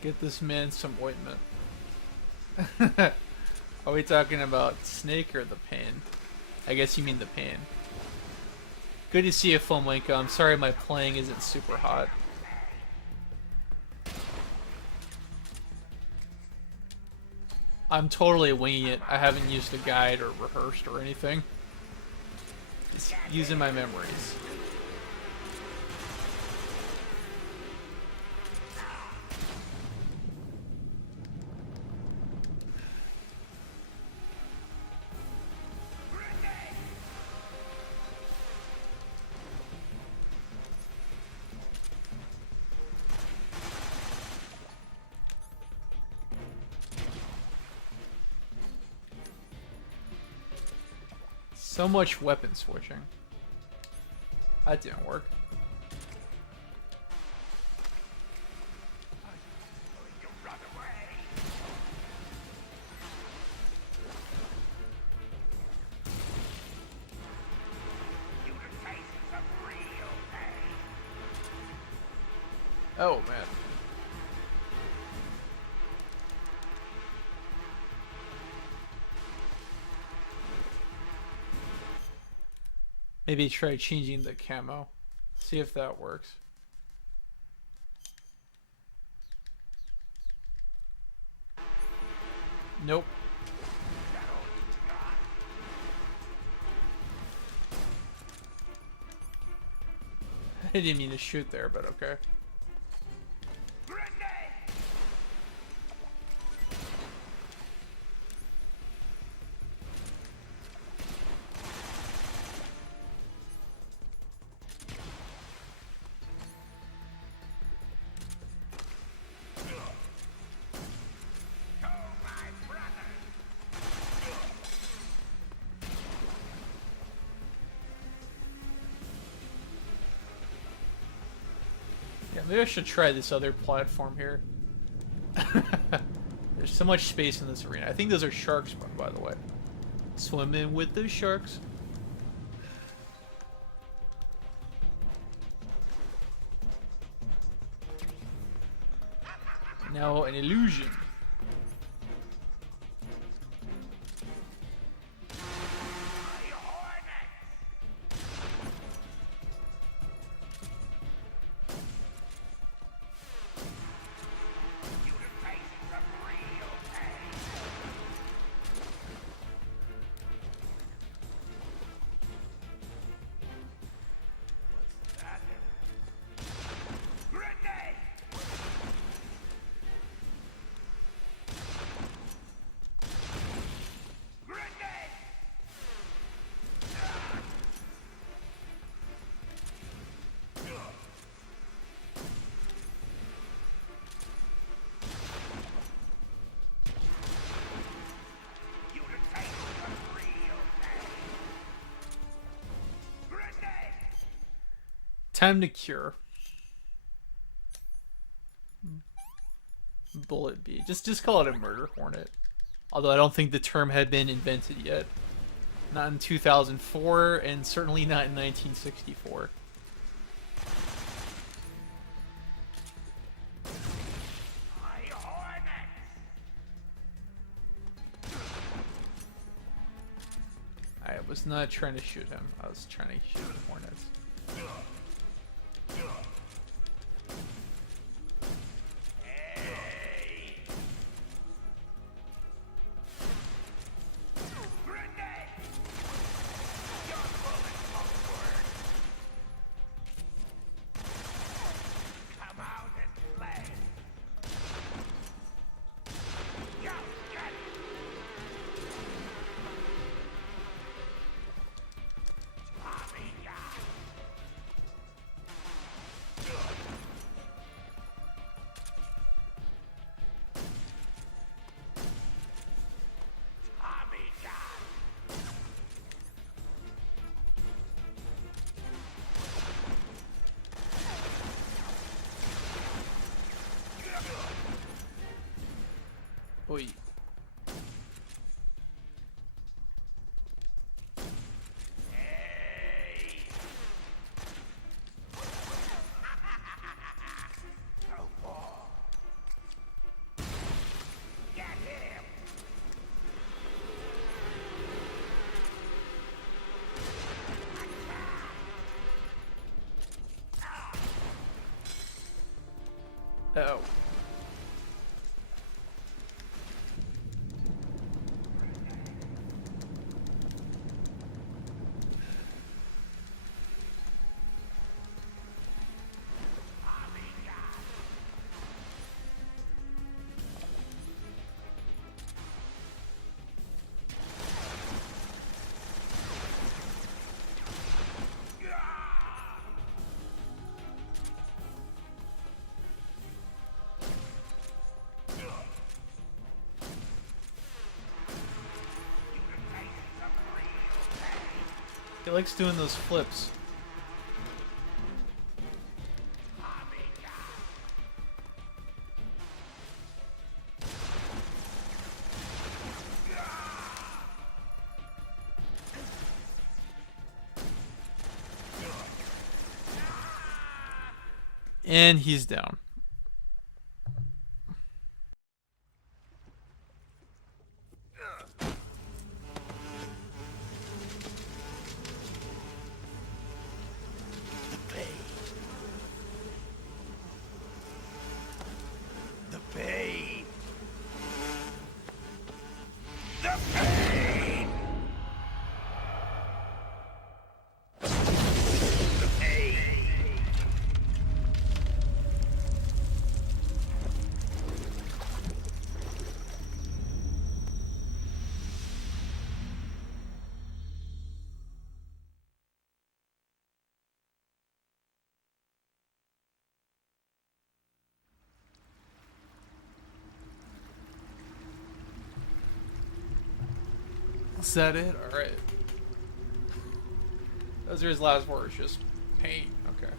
Get this man some ointment. Are we talking about Snake or the pain? I guess you mean the pain. Good to see you, Fomenko. I'm sorry my playing isn't super hot. I'm totally winging it. I haven't used a guide or rehearsed or anything. Just using my memories. So much weapon switching. That didn't work. Oh man. Maybe try changing the camo. See if that works. Nope. I didn't mean to shoot there, but okay. Yeah, maybe I should try this other platform here. There's so much space in this arena. I think those are sharks, by the way. Swimming with the sharks. Now an illusion. Time to cure. Bullet bee. Just call it a murder hornet. Although I don't think the term had been invented yet. Not in 2004, and certainly not in 1964. I was not trying to shoot him. I was trying to shoot the hornets. Oh. He likes doing those flips. And he's down. Is that it? Alright. Those are his last words, just pain. Okay.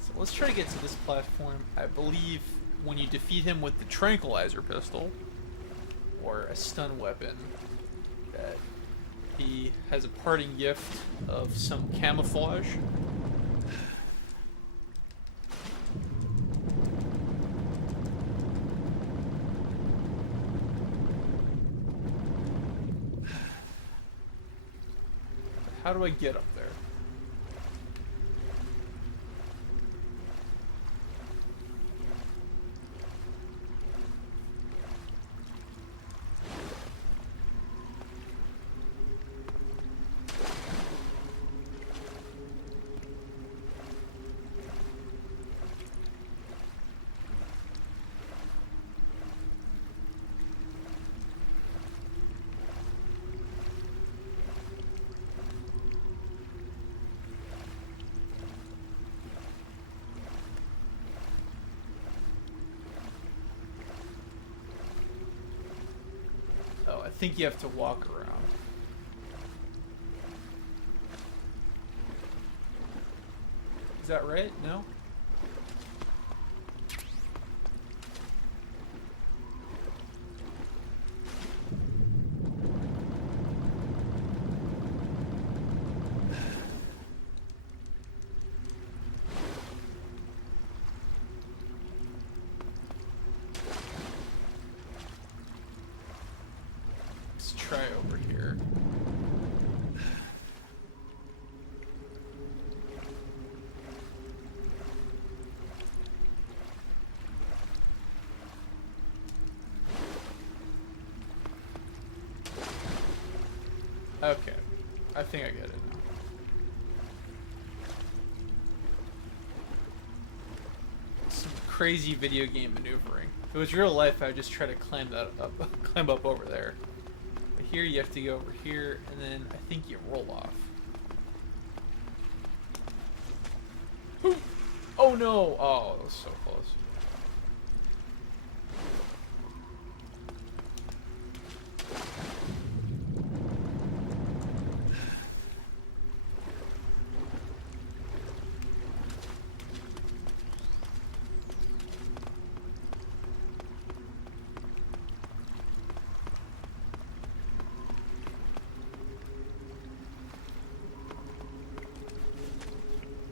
So let's try to get to this platform. I believe when you defeat him with the tranquilizer pistol, or a stun weapon, that he has a parting gift of some camouflage. How do I get up there? Oh, I think you have to walk around. Is that right? No? Let's try over here. Okay, I think I get it now. Some crazy video game maneuvering. If it was real life, I'd just try to climb that up, climb up over there. But here you have to go over here, and then I think you roll off. Oh no! Oh, that was so close.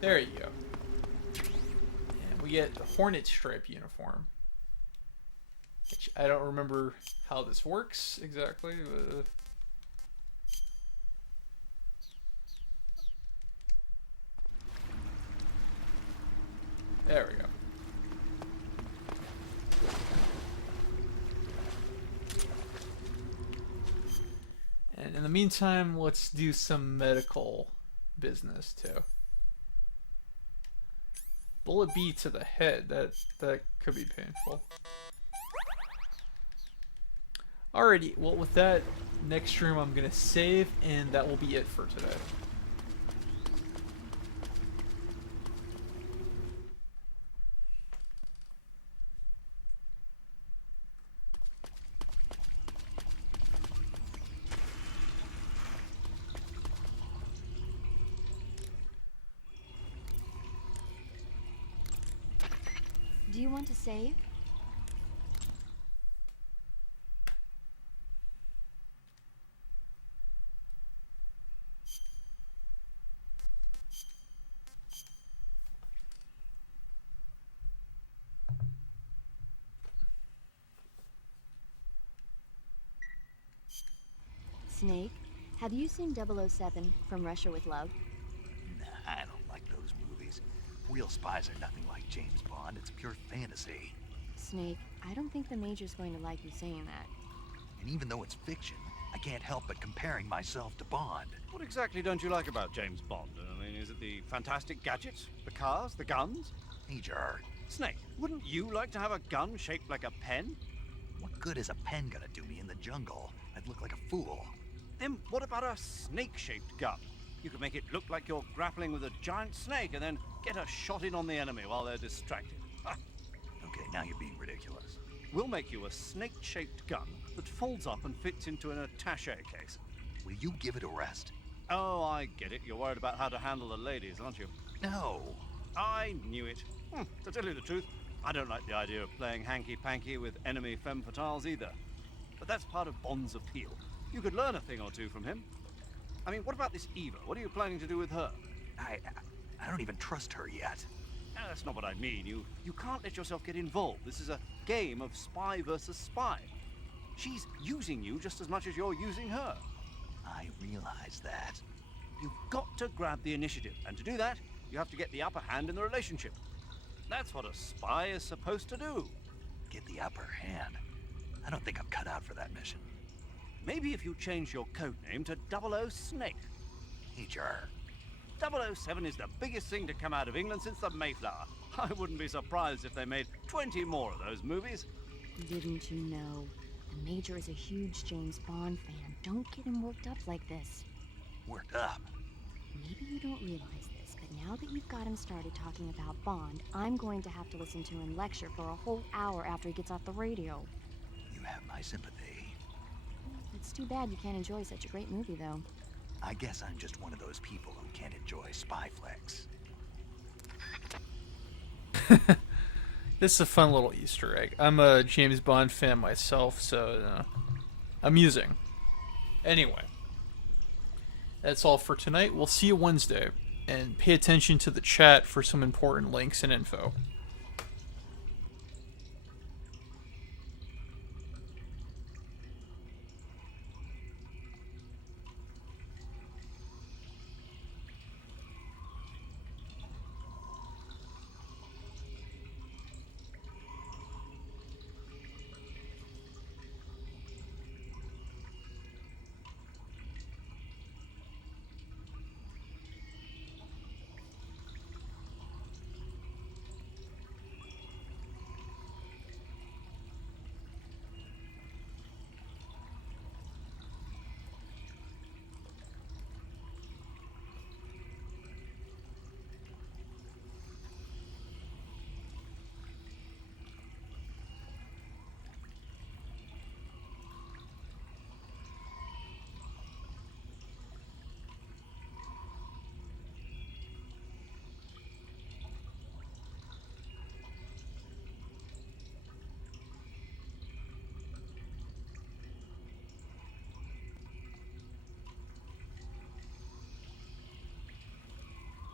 There you go. And we get the Hornet Stripe uniform. Which I don't remember how this works exactly. There we go. meantime, let's do some medical business too. Bullet B to the head. That could be painful. Alrighty, well with that, next stream I'm gonna save, and that will be it for today. Do you want to save? Snake, have you seen 007 from Russia with Love? Nah, I don't like those movies. Real spies are nothing like James Bond. It's pure fantasy. Snake, I don't think the Major's going to like you saying that. And even though it's fiction, I can't help but comparing myself to Bond. What exactly don't you like about James Bond? I mean, is it the fantastic gadgets? The cars? The guns? Major, Snake, wouldn't you like to have a gun shaped like a pen? what good is a pen gonna do me in the jungle? I'd look like a fool. Then what about a snake-shaped gun? You could make it look like you're grappling with a giant snake and then get a shot in on the enemy while they're distracted. Ha! Okay, now you're being ridiculous. We'll make you a snake-shaped gun that folds up and fits into an attaché case. Will you give it a rest? Oh, I get it. You're worried about how to handle the ladies, aren't you? No. I knew it. To tell you the truth, I don't like the idea of playing hanky-panky with enemy femme fatales either. But that's part of Bond's appeal. You could learn a thing or two from him. I mean, what about this Eva? What are you planning to do with her? I don't even trust her yet. No, that's not what I mean. You can't let yourself get involved. This is a game of spy versus spy. She's using you just as much as you're using her. I realize that. You've got to grab the initiative, and to do that, you have to get the upper hand in the relationship. That's what a spy is supposed to do. Get the upper hand. I don't think I'm cut out for that mission. Maybe if you change your code name to 00 Snake. Major. 007 is the biggest thing to come out of England since the Mayflower. I wouldn't be surprised if they made 20 more of those movies. Didn't you know? The Major is a huge James Bond fan. Don't get him worked up like this. Worked up? Maybe you don't realize this, but now that you've got him started talking about Bond, I'm going to have to listen to him lecture for a whole hour after he gets off the radio. You have my sympathy. It's too bad you can't enjoy such a great movie, though. I guess I'm just one of those people who can't enjoy spy flicks. This is a fun little Easter egg. I'm a James Bond fan myself, so amusing. Anyway, that's all for tonight. We'll see you Wednesday, and pay attention to the chat for some important links and info.